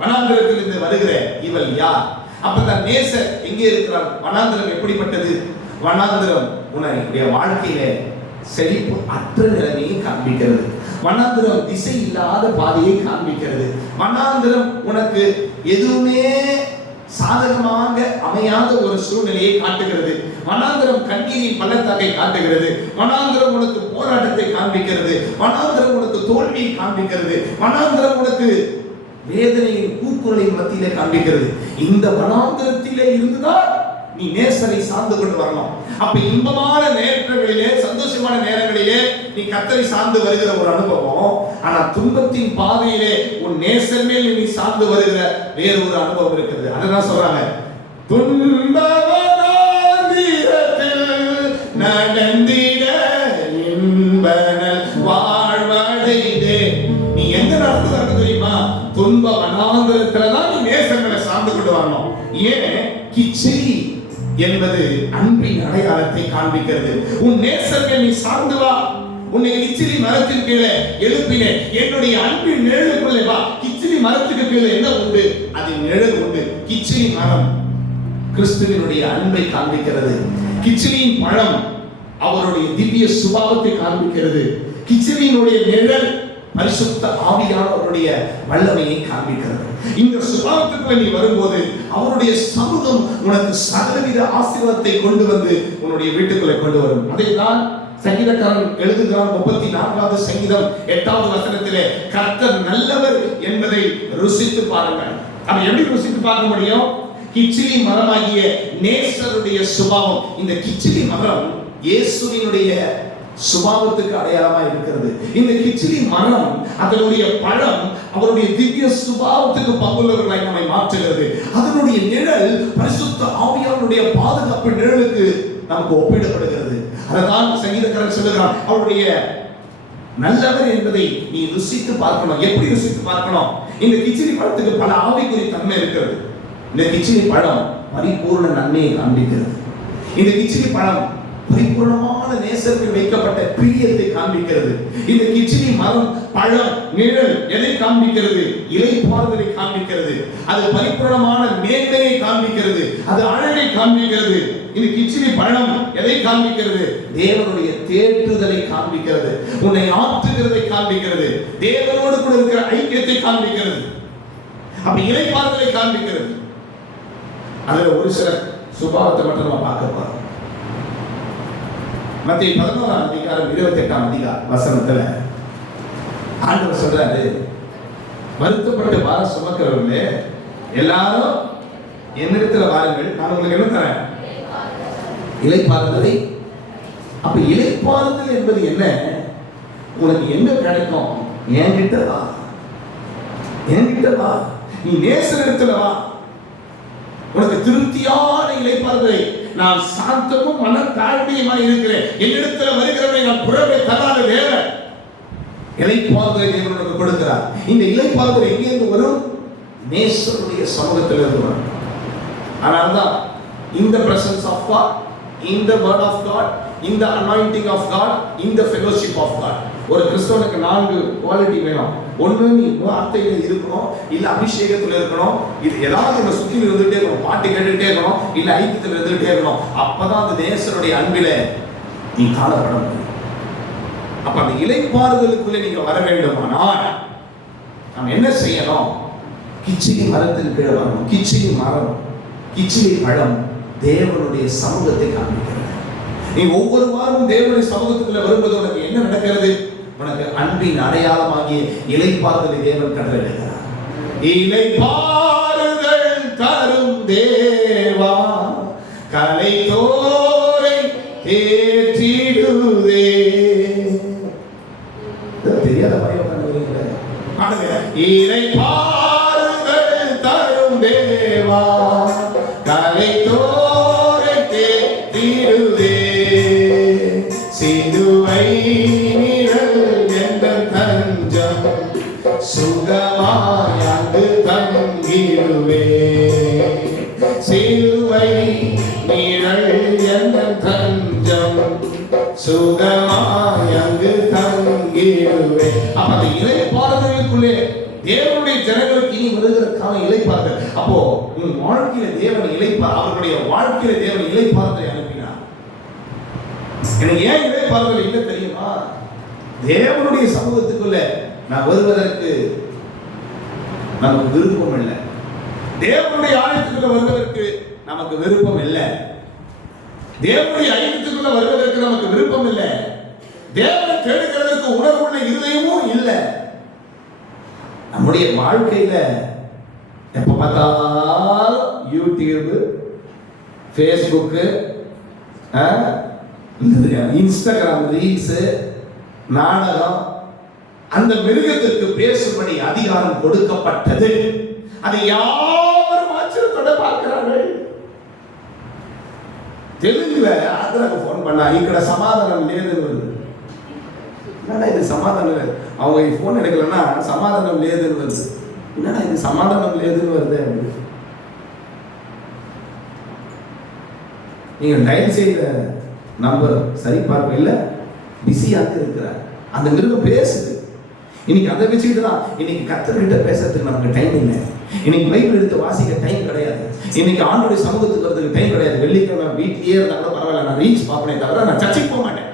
வனாந்திரத்திலிருந்து வருகிற இவள் யார்? அப்ப தன் நேசர் எங்கே இருக்கிறார்? வனாந்திரம் எப்படிப்பட்டது? வனாந்திரம் உன்னுடைய வாழ்க்கையில செழிப்பு அற்ற நிலைமையை காண்பிக்கிறது. வனாந்திரம் திசை இல்லாத பாதையை காண்பிக்கிறது. வனாந்திரம் உனக்கு எதுவுமே சாதகமாக அமையாத ஒரு சூழ்நிலையை காட்டுகிறது. வனாந்திரம் கண்ணீரின் பள்ளத்தாக்கை காட்டுகிறது. வனாந்திரம் உனக்கு போராட்டத்தை காண்பிக்கிறது. வனாந்திரம் உனக்கு தோல்வியை காண்பிக்கிறது. வனாந்திரம் உனக்கு வேதனையின் கூக்குரலின் மத்தியிலே காண்பிக்கிறது. இந்த வனாந்திரத்திலே இருந்துதான் நீ நேசரை சார்ந்து கொண்டு வரணும். அப்ப இன்பமான நேரங்களிலே, சந்தோஷமான நேரங்களிலே நீ கர்த்தரை சார்ந்து வருகிற ஒரு அனுபவம். ஆனா துன்பத்தின் பாதையிலே உன் நேசர் மேல் நீ சார்ந்து வருகிற வேறு ஒரு அனுபவம் இருக்குது. அதுதான் சொல்றாங்க, துன்பவனாந்திரத்தில் நடந்திட இன்பனல் வாழ்வடைதே. நீ எங்க நடந்து வரணும் தெரியுமா? துன்ப வனாந்திரத்துல தான் நீ நேசர்களை சார்ந்து கொண்டு வரணும். ஏன்? கிச்சிலி என்பது அன்பின் அடையாளத்தை காண்பிக்கிறது. உன் நேசர்கள் நீ சார்ந்து வா. உன்னை கிச்சிலி மரத்தின் கீழே எழுப்பினே, என்னுடைய அன்பின் நிழலுக்குள்ளே வா. கிச்சிலி மரத்துக்கு கீழே என்ன உண்டு? அதில் நிழல் உண்டு. கிச்சிலி மரம் கிறிஸ்துவினுடைய அன்பை காண்பிக்கிறது. கிச்சிலியின் பழம் அவருடைய திவ்ய சுபாவத்தை காண்பிக்கிறது. கிச்சிலியினுடைய நிழல் பரிசுத்த ஆவியானவருடைய வல்லமையை காண்பிக்கிறது. இந்த சுபாவத்துக்குள்ள நீ வரும்போது அவருடைய சமூகம் உனக்கு சகலவித ஆசீர்வாதத்தை கொண்டு வந்து உன்னுடைய வீட்டுக்குள்ளே கொண்டு வரும். அதைத்தான் சங்கீதக்காரன் எழுதுகிறான். 34வது சங்கீதம் 8வது வசனத்திலே, கர்த்தர் நல்லவர் என்பதை ருசித்து பாருங்கள். அவன் எப்படி ருசித்து பார்க்க முடியும்? கிச்சிலி மரமாகிய நேசருடைய சுபாவம். இந்த கிச்சிலி மரம் இயேசுவினுடைய சுபாவத்துக்கு அடையாளமா இருக்கிறது. இந்த கிச்சிலி மரம் அதனுடைய பழம் அவருடைய திவ்ய சுபாவத்துக்கு பங்குள்ளவர்களாய் நம்மை மாற்றுகிறது. அதனுடைய நிழல் பரிசுத்த ஆவியானுடைய பாதுகாப்பு நிழலுக்கு நமக்கு ஒப்பிடப்படுகிறது. அதனால் சங்கீதக்காரன் சொல்லுகிறான், அவருடைய நல்லவர் என்பதை நீ ருசித்து பார்க்கணும். எப்படி ருசித்து பார்க்கணும்? இந்த கிச்சிலி பழத்துக்கு பல ஆவிக்குரிய தன்மை இருக்கிறது. இந்த கிச்சிலி பழம் பரிபூர்ண நன்மையை காண்பிக்கிறது. இந்த கிச்சிலி பழம் பரிபூர்ணமான நேசருக்கு வைக்கப்பட்ட பிரியத்தை காண்பிக்கிறது. இந்த கிச்சிலி மரம் பழம் நிழல் எதை காண்பிக்கிறது? இலைப்பாறுதலை காண்பிக்கிறது. அது பரிபூர்ணமான மேன்மையை காண்பிக்கிறது. அது அழகை காண்பிக்கிறது. இந்த கிச்சிலி பழம் எதை காண்பிக்கிறது? தேவனுடைய தேற்றுதலை காண்பிக்கிறது. உன்னை ஆற்றுகிறதை காண்பிக்கிறது. தேவனோடு கூட இருக்கிற ஐக்கியத்தை காண்பிக்கிறது. அப்ப இலைப்பாறுதலை காண்பிக்கிறது. அதுல ஒரு சில சுபாவத்தை மட்டும் நம்ம பார்க்க போறோம். மத்திய 11ஆம் அதிகாரம் 28ஆம் வசனத்துல ஆண்டவர் சொல்றாரு, வருத்தப்பட்டு பாரம் சுமக்கிறவர்களே எல்லாரும் என்னிடத்துல வாருங்கள், நான் உங்களுக்கு என்ன தரேன்? இலைப்பாறுதலை. அப்ப இலைப்பாறுதல் என்பது என்ன? உனக்கு எங்க கிடைக்கும்? என்கிட்ட வா, என்கிட்ட வா, நீ நேசரிடத்துல வா. உனக்கு திருப்தியான இலைப்பாறுதலை. நான் சாந்தமும் மன தாழ்மையுமாய் இருக்கிறேன், என்னிடத்துல வருகிறவனை நான் புறவே தராத தேவன். இலைப்பாறுதலை தேவன் உனக்கு கொடுக்கிறார். இந்த இலைப்பாறுதல் எங்கிருந்து வரும்? நேசருடைய சமூகத்திலிருந்து வரும். அதனால்தான் இந்த presence of God, in the word of God, in the anointing of God, in the fellowship of God. ஒரு கிறிஸ்தவனுக்கு 4 குவாலிட்டி வேணும். ஒண்ணு, நீ வார்த்தையில இருக்கணும், இல்ல அபிஷேகத்துல இருக்கணும், இது ஏதாவது நம்ம சுத்தி இருந்துட்டே இருக்கணும், பாட்டு கேட்டுட்டே இருக்கணும், இல்ல ஐக்கியத்துல இருந்துட்டே இருக்கணும். அப்பதான் அந்த நேசருடைய அன்பில நீ காணப்பட முடியும். அப்ப அந்த இலைப்பாறுதலுக்குள்ள நீங்க வர வேண்டுமானால் நாம் என்ன செய்யணும்? கிச்சிலி மரத்தின் கீழே வரணும். கிச்சிலி மரம், கிச்சிலி பழம் தேவனுடைய சமூகத்தை காண்பிக்கிறது. நீ ஒவ்வொரு வாரமும் தேவனுடைய சமூகத்துக்குள்ள வரும்போது உனக்கு என்ன நடக்கிறது? உனக்கு அன்பின் அடையாளமாகிய இலைப்பாறுதலை தேவன் கட்டளையிடுகிறார். இலைப்பாறுதல் தரும் தேவா, கலைத்தோரை தேற்றிடுதே. தெரியாத மாதிரி உட்கார்ந்து இலைப்பாறுதல் தரும் தேவா, கலைத்தோரை தேற்றிடுதே. சிலுவை சுகமாய் அங்கு தங்கிடுவே. சிலுவை நிழல் என்ற தஞ்சம், சுகமாய் அங்கு தங்கிடுவே. அப்ப அந்த இலைப்பாறுதலுக்குள்ளே தேவனுடைய ஜனங்களுக்கு இனி வருகிற காலம் இலைப்பாறுதல். அப்போ உன் வாழ்க்கையில தேவன் அவர்களுடைய வாழ்க்கையில தேவன் இலைப்பாறுதலை அனுப்பினார். எனக்கு ஏன் இலைப்பாறுதல் இல்லை தெரியுமா? தேவனுடைய சமூகத்துக்குள்ள நான் வருவதற்கு நமக்கு விருப்பம் இல்லை. தேவனுடைய ஆலயத்துக்குள்ள வருவதற்கு நமக்கு விருப்பம் இல்லை. தேவனுடைய ஐக்கியத்துக்குள்ள வருவதற்கு நமக்கு விருப்பம் இல்லை. தேவனை தேடுகிறதற்கு உணர்வுள்ள இருதயமும் இல்லை. நம்முடைய வாழ்க்கையில எப்ப பார்த்தாலும் யூடியூப், ஃபேஸ்புக்கு, இன்ஸ்டாகிராம் ரீல்ஸு, நாடகம், அந்த மிருகத்திற்கு பேசும்படி அதிகாரம் கொடுக்கப்பட்டது. அதை யாரும் ஆச்சரியத்தோட பார்க்கிறார்கள். தெலுங்குல ஆந்திராவுக்கு ஃபோன் பண்ணா ఇక్కడ சமாதானம் లేదని வருது. என்னடா இது சமாதானம் இல்லை, அவங்க ஃபோன் எடுக்கலன்னா சமாதானம் లేదని வருது. என்னடா இது சமாதானம் లేదని வருது. நீங்க டயல் செய்த நம்பர் சரி பார்க்க இல்லை, பிஸியாக இருக்கிறார். அந்த மிருகம் பேசுது. இன்னைக்கு அதை வச்சுக்கிட்டு தான் இன்னைக்கு கர்த்தர்கிட்ட பேசுறதுக்கு நமக்கு டைம் இல்லை. இன்னைக்கு பைபிள் எடுத்து வாசிக்க டைம் கிடையாது. இன்னைக்கு ஆண்டோடைய சமூகத்துக்கு வரதுக்கு டைம் கிடையாது. வெள்ளிக்கிழமை வீட்டிலேயே இருந்தா கூட பரவாயில்ல, நான் ரீல்ஸ் பார்ப்பனே தவிர நான் சர்ச்சைக்கு போக மாட்டேன்.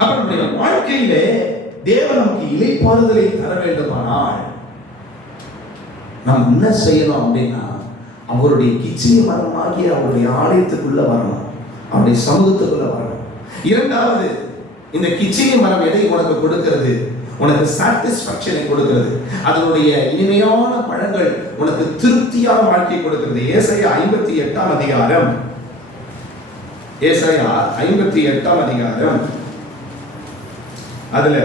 அப்ப நம்முடைய வாழ்க்கையிலே தேவன் நமக்கு இளைப்பாறுதலை தர வேண்டுமானால் நாம் என்ன செய்யணும் அப்படின்னா, அவருடைய கிச்சினி மரமாகிய அவருடைய ஆலயத்துக்குள்ள வரணும், அவருடைய சமூகத்துக்குள்ள வரணும். இரண்டாவது, இந்த கிச்சினி மரம் எதை உனக்கு கொடுக்கிறது? உனக்கு சாட்டிஸ்ஃபேக்ஷனை கொடுக்கிறது. அதனுடைய இனிமையான பழங்கள் உனக்கு திருப்தியான வாழ்க்கை கொடுக்கிறது. ஏசாயா 58 அதிகாரம், ஏசாயா 58 அதிகாரம், அதுல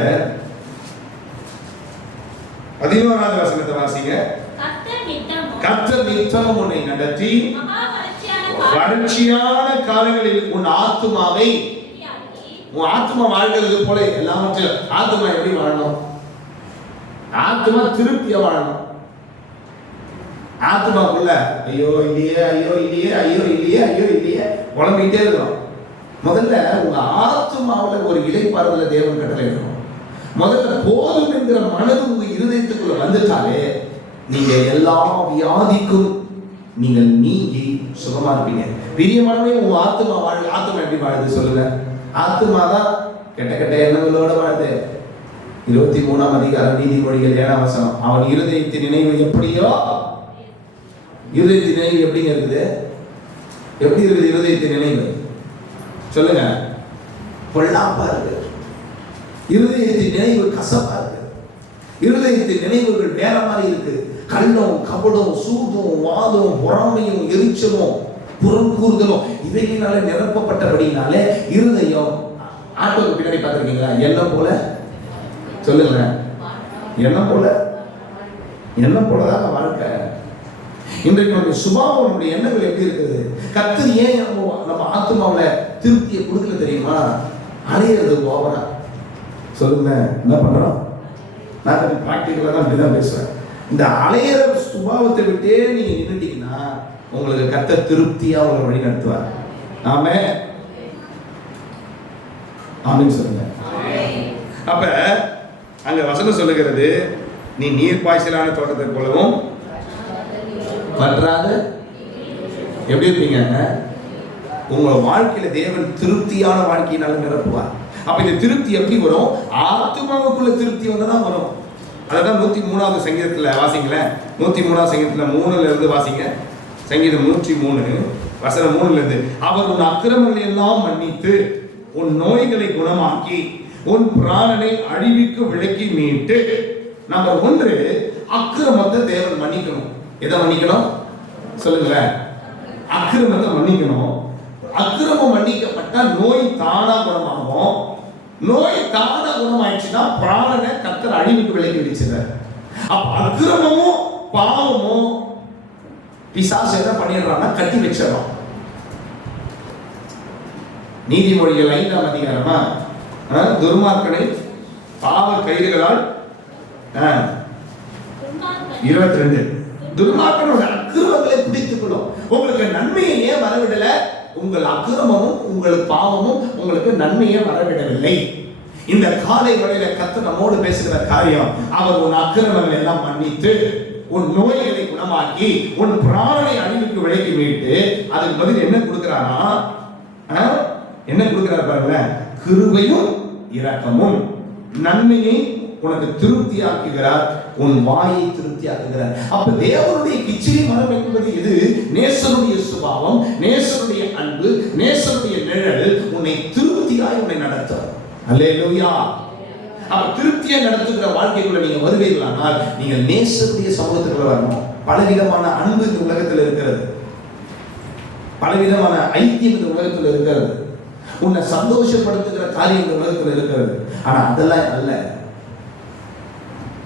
11வது வசனத்தை வாசிங்க. கர்த்தர் நித்தமும் உன்னை நடத்தி வறட்சியான காலங்களில் உன் ஆத்துமாவை, உன் ஆத்மா வாழ்கிறது போல எல்லாவற்றையும். ஆத்மா எப்படி வாழணும்? ஆத்மா திருப்தியா வாழணும். ஆத்மாக்குள்ள ஐயோ இல்லையே, ஐயோ இல்லையே, ஐயோ இல்லையே, ஐயோ இல்லையே குழம்பிட்டே இருக்கிறோம். முதல்ல உங்க ஆத்மாவுல ஒரு இளைப்பாறுதலை தேவன் கட்டளை இருக்கணும். முதல்ல போதும் என்கிற மனது உங்க இருதயத்துக்குள்ள வந்துட்டாலே நீங்க எல்லா வியாதிக்கும் நீங்கள் நீங்கி சுகமா இருப்பீங்க. பிரியமானவே உங்க ஆத்மா ஆத்மா எப்படி வாழுது சொல்லுங்க? ஆத்மா தான் கெட்ட கெட்ட எண்ணங்களோட வாழுது. 23ஆம் அதிகாரம் நீதிமொழிகள் 7ஆம் வசனம், அவன் இருதயத்தின் நினைவு எப்படியோ, இருதயத்தின் நினைவு எப்படிங்க இருக்குது? எப்படி இருக்குது இருதயத்தின் நினைவு? சொல்லுங்க. பொல்லாப்பா இருக்கு. இருதயத்தின் நினைவு கசப்பா இருக்கு. இருதயத்தின் நினைவுகள் வேற மாதிரி இருக்கு. கள்ளம், கபடம், சூதும், வாதம், பொறாமையும், எரிச்சலும், புறங்கூறுதலும் இவையினால நிரப்பப்பட்டபடினாலே இருதயம், ஆட்டோக்கு பின்னாடி பார்த்திருக்கீங்களா? எண்ணம் போல, சொல்லுங்க, எண்ணம் போல, எண்ணம் போலதான் வாழ்க்கை. இன்றைக்கு நம்முடைய சுபாவம், நம்முடைய எண்ணங்கள் எப்படி இருக்குது? கர்த்தர் ஏன் நம்ம ஆத்மாவுல திருப்தியை கொடுக்கல தெரியுமா? அலையிறது ஓவரா. சொல்லுங்க, என்ன பண்றோம்? நான் கொஞ்சம் பிராக்டிக்கலா தான் இப்படிதான் பேசுறேன். இந்த அலையிற சுபாவத்தை விட்டே நீங்க நின்றுட்டீங்கன்னா உங்களுக்கு கர்த்தர் திருப்தியா உங்களை வழி நடத்துவார். ஆமென், ஆமென் சொல்லுங்க. அப்ப அங்க வசனம் சொல்லுகிறது, நீ நீர் பாய்ச்சலான தோட்டத்தை போலவும் பற்றாத எப்படி இருப்பீங்க? உங்க வாழ்க்கையில தேவன் திருப்தியான வாழ்க்கையினால நிரப்புவார். அப்ப இந்த திருப்தி எப்படி வரும்? ஆத்மாவுக்குள்ள திருப்தி வந்ததான் வரும். அதான் 103வது சங்கீதத்துல வாசிங்களேன். 103வது சங்கீதத்துல 3ல இருந்து வாசிங்க. சங்கீதம் 103 வசனம் 3ல இருந்து, அவர் உன் அக்கிரமங்களை எல்லாம் மன்னித்து உன் நோய்களை குணமாக்கி உன் பிராணனை அழிவுக்கு விலக்கி மீட்டு. நம்பர் 1, அக்கிரமத்தை தேவன் மன்னிக்கணும். எதை மன்னிக்கணும் சொல்லுங்களேன்? அக்கிரமத்தை மன்னிக்கணும். அக்கிரமம் மன்னிக்கப்பட்டா நோய் தானா குணமாகும். நோய் தானா குணமாயிடுச்சுன்னா பிராணனை கர்த்தர் அழிவுக்கு விலக்கி விடுச்சுறார். அப்ப அக்கிரமமும் பாவமும் பிசாசு என்ன பண்ணிடுறான்னா கட்டி வச்சிடறோம். நீதிமொழிகள் 5ஆம் அதிகாரமா, துர்மார்க்கனை பாவ கயிறுகளால் 22 துர்மார்க்கனோட அக்கிரமங்களை பிடித்துக் கொள்ளும். உங்களுக்கு நன்மையை ஏன் வரவிடல? உங்கள் அக்கிரமமும் உங்கள் பாவமும் உங்களுக்கு நன்மையை வரவிடவில்லை. இந்த காலை வேளையில கர்த்தர் நம்மோடு பேசுகிற காரியம், அவர் உன் அக்கிரமங்களை எல்லாம் மன்னித்து உன் நோய்களை குணமாக்கி உன் பிராணனை அழிவுக்கு விலக்கி மீட்டு, அதுக்கு பதில் என்ன கொடுக்கிறாரா? என்ன கொடுக்கிறார் பாருங்க, கிருபையும் இரக்கமும் நன்மையை உனக்கு திருப்தியாக்குகிறார், உன் வாயை திருப்தியாக்குகிறார். அப்ப தேவனுடைய கிச்சிலி மரம் என்பது இது. நேசருடைய சுபாவம், நேசருடைய அன்பு, நேசருடைய நிழல் உன்னை திருப்தியாய் உன்னை நடத்தும். அல்லேலூயா. அப்ப திருப்தியா நடத்துகிற வாழ்க்கைக்குள்ள நீங்க வருவீர்களானால் நீங்கள் நேசருடைய சமூகத்துக்குள்ள வரணும். பலவிதமான அன்பு இந்த உலகத்தில் இருக்கிறது. பலவிதமான ஐக்கியம் இந்த உலகத்தில் இருக்கிறது. உன்னை சந்தோஷப்படுத்துகிற காரியம் இந்த உலகத்தில் இருக்கிறது. ஆனா அதெல்லாம் அல்ல.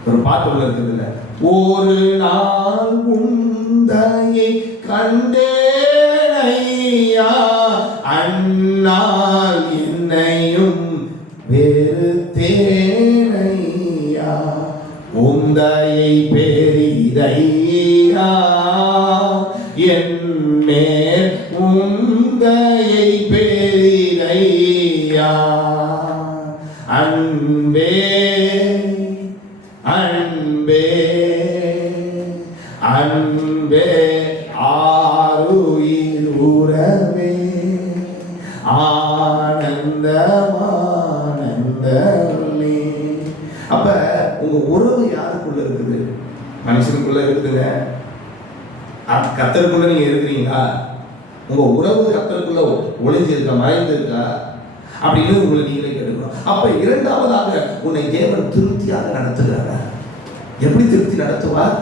ஒரு பாட்டு உள்ள இருக்குது இல்ல, ஒரு நாள் உந்தையை கண்டேனையா, அந்நாள் என்னையும் வெறுத்தேனையா, உந்தையை பெரிதையா, என்னேர் உந்தையை பெரிதையா, அன்பே அன்பே அன்பே ஆருயிர் உறவே ஆனந்தமானந்தமே. அப்ப உங்க உறவு யாருக்குள்ள இருக்குது? மனுஷனுக்குள்ள இருக்குதுங்க. கர்த்தருக்குள்ள நீங்க இருக்கிறீங்களா? உங்க உறவு கர்த்தருக்குள்ள ஒளிஞ்சிருக்கா, மறைந்திருக்கா அப்படின்னு உங்களை நீங்களே கேட்கணும். அப்ப இரண்டாவதாக உன்னை தேவன் திருப்தியாக நடத்துகிறார். எப்படி திருப்தி நடத்துவார்?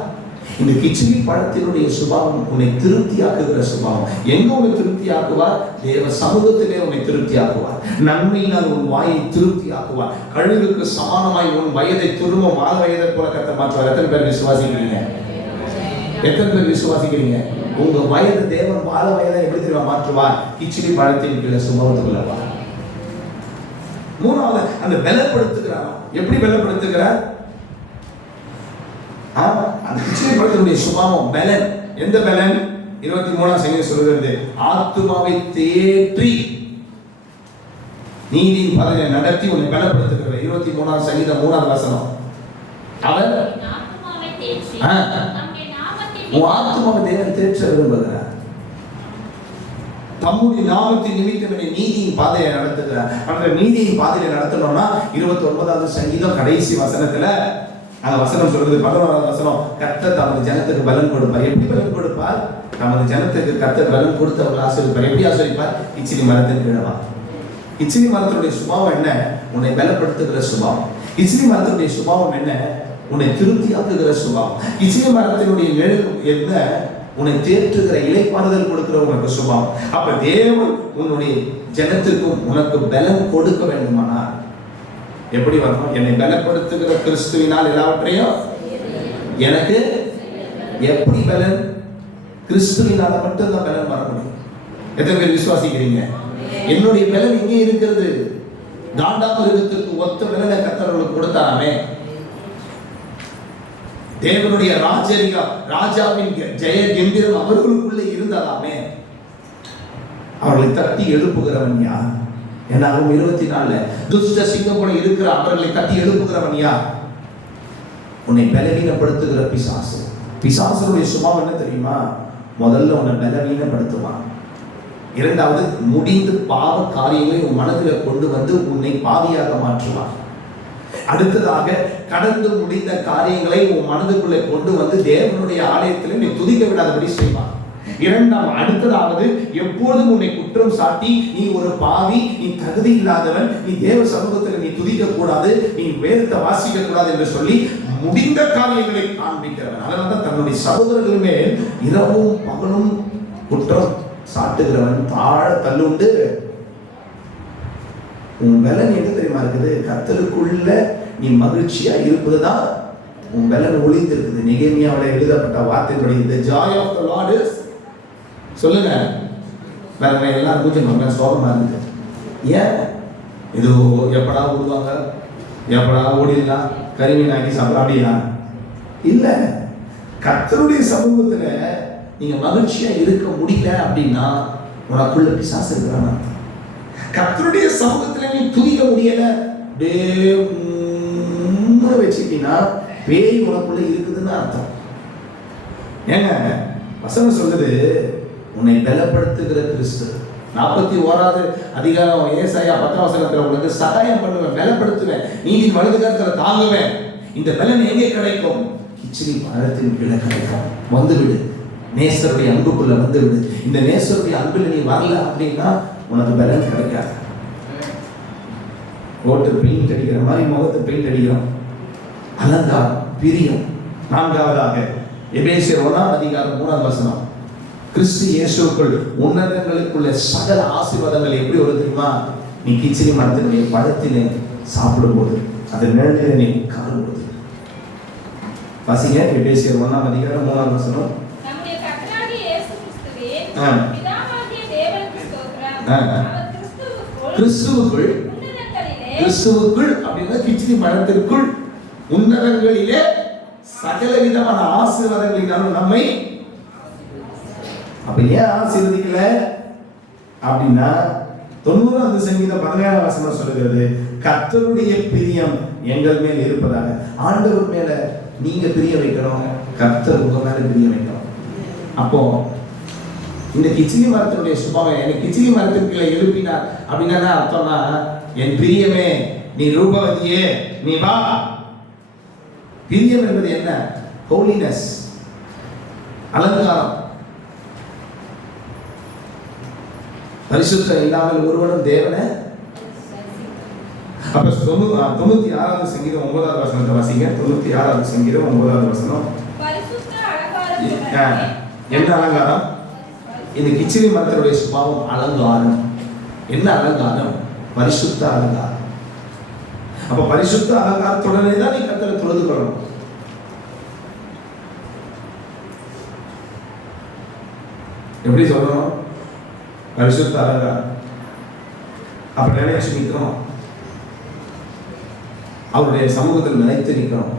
இந்த கிச்சிலி பழத்தினுடைய சுபாவம் உன்னை திருப்தியாக்குகிற சுபாவம். எங்க உன்னை திருப்தியாக்குவார்? தேவ சமூகத்திலே உன்னை திருப்தியாக்குவார். நன்மையினால் உன் வாயை திருப்தியாக்குவார். கழுகுக்கு சமானமாய் உன் வயதை திரும்ப மாத வயதை போல கர்த்தர் மாற்றுவார். எத்தனை பேர் விசுவாசிக்கிறீங்க? எத்தனை பேர் விசுவாசிக்கிறீங்க? உங்க வயது தேவன் மாத வயதை எப்படி தெரியுமா மாற்றுவார்? கிச்சிலி பழத்தின் கீழே சுபாவத்துக்குள்ளவா. மூணாவது அந்த பலப்படுத்துகிறார். எப்படி பலப்படுத்துகிறார்? அந்த கிச்சிலி பழத்தினுடைய சுபாவம் பலன். எந்த பலன்? 23ஆம் சங்கீதம் சொல்கிறது, ஆத்துமாவை தேற்றி நீதியின் பாதையை நடத்தி உன்னை பலப்படுத்துகிறார். 23ஆம் சங்கீதம் 3ஆவது வசனம். அவர் ஆத்துமாவை தேற்றி உன் ஆத்துமாவை தேவன் தேற்ற விரும்புகிறார். தம்முடைய நாமத்தின் நிமித்தம் நீதியின் பாதையை நடத்துகிறார். அந்த நீதியின் பாதையை நடத்தணும்னா 29ஆவது சங்கீதம் கடைசி வசனத்துல அந்த வசனம் சொல்றது, 11ஆவது வசனம், கர்த்தர் தமது ஜனத்துக்கு பலன் கொடுப்பார். எப்படி பலன் கொடுப்பார்? நமது ஜனத்துக்கு கர்த்தர் பலன் கொடுத்து அவர்கள் ஆசீர்வதிப்பார். எப்படி ஆசீர்வதிப்பார்? கிச்சிலி மரத்தின் கீழவா. கிச்சிலி மரத்தினுடைய சுபாவம் என்ன? உன்னை பலப்படுத்துகிற சுபாவம். கிச்சிலி மரத்தினுடைய சுபாவம் என்ன? உன்னை திருப்தியாக்குகிற சுபாவம். கிச்சிலி மரத்தினுடைய நிழல் என்ன? உன்னை தேற்றுகிற, இளைப்பாறுதல் கொடுக்கிற உனக்கு சுபாவம். அப்ப தேவன் உன்னுடைய ஜனத்திற்கும் உனக்கு பலன் கொடுக்க வேண்டுமானால் எப்படி வரணும்? என்னை பலப்படுத்துகிற கிறிஸ்துவினால் எல்லாவற்றையும் எனக்கு எப்படி பலன்? கிறிஸ்துவினால மட்டும்தான் பலன் வர முடியும். எத்தனை பேர் விசுவாசிக்கிறீங்க? என்னுடைய பலன் எங்கே இருக்கிறது? காண்டாமிருகத்திற்கு ஒத்த பலனை கர்த்தருக்கு கொடுத்தாராமே. தேவனுடைய ராஜாவின் ஜெய கம்பீரம் அவர்களுக்குள்ளே இருந்ததாமே. அவர்களை தட்டி எழுப்புகிறவன் யார்? என்னாலும் 24 துஷ்ட சிங்கம் போல இருக்கிற அவர்களை தட்டி எழுப்புகிறவன் யார்? உன்னை பலவீனப்படுத்துகிற பிசாசு. பிசாசுடைய சுபாவம் என்ன தெரியுமா? முதல்ல உன்னை பலவீனப்படுத்துவான். இரண்டாவது, முடிந்து பாவ காரியங்களை உன் மனதில் கொண்டு வந்து உன்னை பாவியாக மாற்றுவான். அடுத்ததாக, கடந்து முடிந்த காரியங்களை உன் மனதுக்குள்ளே கொண்டு வந்து தேவனுடைய ஆலயத்தில் நீ துதிக்க விடாதபடி செய்வான். இரண்டாம், அடுத்ததாவது, எப்பொழுதும் உன்னை குற்றம் சாட்டி நீ ஒரு பாவி, நீ தகுதி இல்லாதவன், நீ தேவ சமூகத்தில் நீ துதிக்க கூடாது, நீ வேதத்தை வாசிக்க கூடாது என்று சொல்லி முடிந்த காரியங்களை காண்பிக்கிறவன். அதனால்தான் தன்னுடைய சகோதரர்கள் மேல் இரவும் பகலும் குற்றம் சாட்டுகிறவன் தாழ தள்ளுண்டு. உன் பலன் எங்க தெரியுமா இருக்குது? கர்த்தருக்குள்ள நீ மகிழ்ச்சியா இருப்பதுதான் உன் பலன் ஒளிந்திருக்குது. நெகேமியாவில் எழுதப்பட்ட வார்த்தைப்படி, the joy of the Lord is, சொல்லுங்க, வேற எல்லாரும் பூஜை பண்ண சோகமா இருக்கு. ஏன்? இது எப்படா விடுவாங்க, எப்படா ஓடிடலாம், கரிமீன் ஆக்கி சாப்பிடாடியா? இல்ல, கர்த்தருடைய சமூகத்துல நீங்க மகிழ்ச்சியா இருக்க முடியல அப்படின்னா உனக்குள்ள பிசாசு இருக்கிறான். கர்த்தருடைய சமூகத்துல நீ துதிக்க முடியல, வச்சுட்டீங்கன்னா பேய் உனக்குள்ள இருக்குதுன்னு அர்த்தம். ஏங்க வசனம் சொல்லுது, உன்னை பலப்படுத்துகிற கிறிஸ்து. 41வது அதிகாரம் ஏசாயா 10ஆம் வசனத்துல உங்களுக்கு சகாயம் பண்ணுவேன், பலப்படுத்துவேன், நீதியின் வலது கரத்துல தாங்குவேன். இந்த பலன் எங்கே கிடைக்கும்? கிச்சிலி மரத்தின் கீழே கிடைக்கும். வந்துவிடு, நேசருடைய அன்புக்குள்ள வந்துவிடு. இந்த நேசருடைய அன்புல நீ வரல அப்படின்னா உனக்கு பலன் கிடைக்காது. ரோட்டு பெயிண்ட் அடிக்கிற மாதிரி முகத்தை பெயிண்ட் அடிக்கிறோம். அலங்காரம், பிரியம். 4ஆவதாக எபேசியர் 1ஆம் அதிகாரம் 3ஆம் வசனம், கிறிஸ்து இயேசுக்குள் உன்னதங்களுக்குள்ள சகல ஆசீர்வாதங்கள் எப்படி வருது தெரியுமா? நீ கிச்சிலி மரத்தினுடைய பழத்திலே சாப்பிடும்போது அது நிழலிலே நீ உட்காரும்போது. வாசிங்க எபேசியர் 1ஆம் அதிகாரம் 3ஆம் வசனம். நம்முடைய கர்த்தராகிய இயேசு கிறிஸ்துவே பிதாவாகிய தேவனுக்கு ஸ்தோத்திரம். அவர் கிறிஸ்துவுக்குள் கிறிஸ்துவுக்குள் அப்படின்னா கிச்சிலி மரத்திற்குள் உன்னதங்களிலே சகல விதமான ஆசீர்வாதங்களினாலும் நம்மை. அப்ப ஏன் ஆசீர்வதிக்கல அப்படின்னா 90ஆம் சங்கீதம் 17ஆம் வசனம் சொல்லுகிறது, கர்த்தருடைய பிரியம் எங்கள் மேல் இருப்பதாக. ஆண்டவர் மேல நீங்க பிரிய வைக்கணும், கர்த்தர் உங்க மேல பிரிய வைக்கணும். அப்போ இந்த கிச்சிலி மரத்தினுடைய சுபாவம், எனக்கு கிச்சிலி மரத்திற்குள்ள எழுப்பினார் அப்படின்னா என்ன அர்த்தம்னா, என் பிரியமே நீ ரூபவதியே நீ வா. பிரியம் என்பது என்ன? ஹோலினஸ், அலங்காரம். பரிசுத்தம் இல்லாமல் ஒருவனும் தேவனை. அப்ப 96ஆம் சங்கீதம் 9ஆவது வசனத்தை வாசிங்க. 96ஆவது சங்கீதம் 9ஆவது வசனம். என்ன அலங்காரம்? இந்த கிச்சிலி மரத்தினுடைய சுபாவம் அலங்காரம். என்ன அலங்காரம்? பரிசுத்த அலங்காரம். அப்ப பரிசுத்த அலங்காரத்துடனே தான் நீ கர்த்தரை தொழுது கொள்ளணும். எப்படி சொல்லணும்? பரிசுத்த அலங்காரம். அப்ப நினைச்சு நிற்கணும், அவருடைய சமூகத்தில் நிலைத்து நிற்கணும்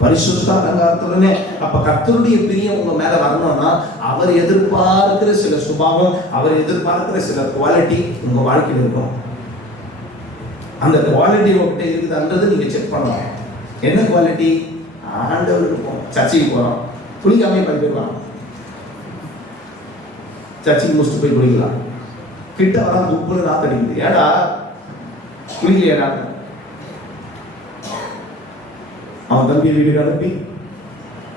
பரிசுத்த அலங்காரத்துடனே. அப்ப கர்த்தருடைய பிரியம் உங்க மேல வரணும்னா அவர் எதிர்பார்க்கிற சில சுபாவம், அவர் எதிர்பார்க்கிற சில குவாலிட்டி உங்க வாழ்க்கையில் இருக்கும். அந்த குவாலிட்டி உங்ககிட்ட இருக்குதுன்றது நீங்க செக் பண்ணலாம். என்ன குவாலிட்டி? ஆண்டவர் இருக்கும். சர்ச்சைக்கு போறோம், குளிக்காமே படிக்கலாம். சர்ச்சைக்கு முடிச்சுட்டு போய் குளிக்கலாம். கிட்ட வரா துப்புன்னு நாத்தடிக்குது, ஏடா குளிக்கலையாடா? அவன் தம்பி வீட்டுக்கு அனுப்பி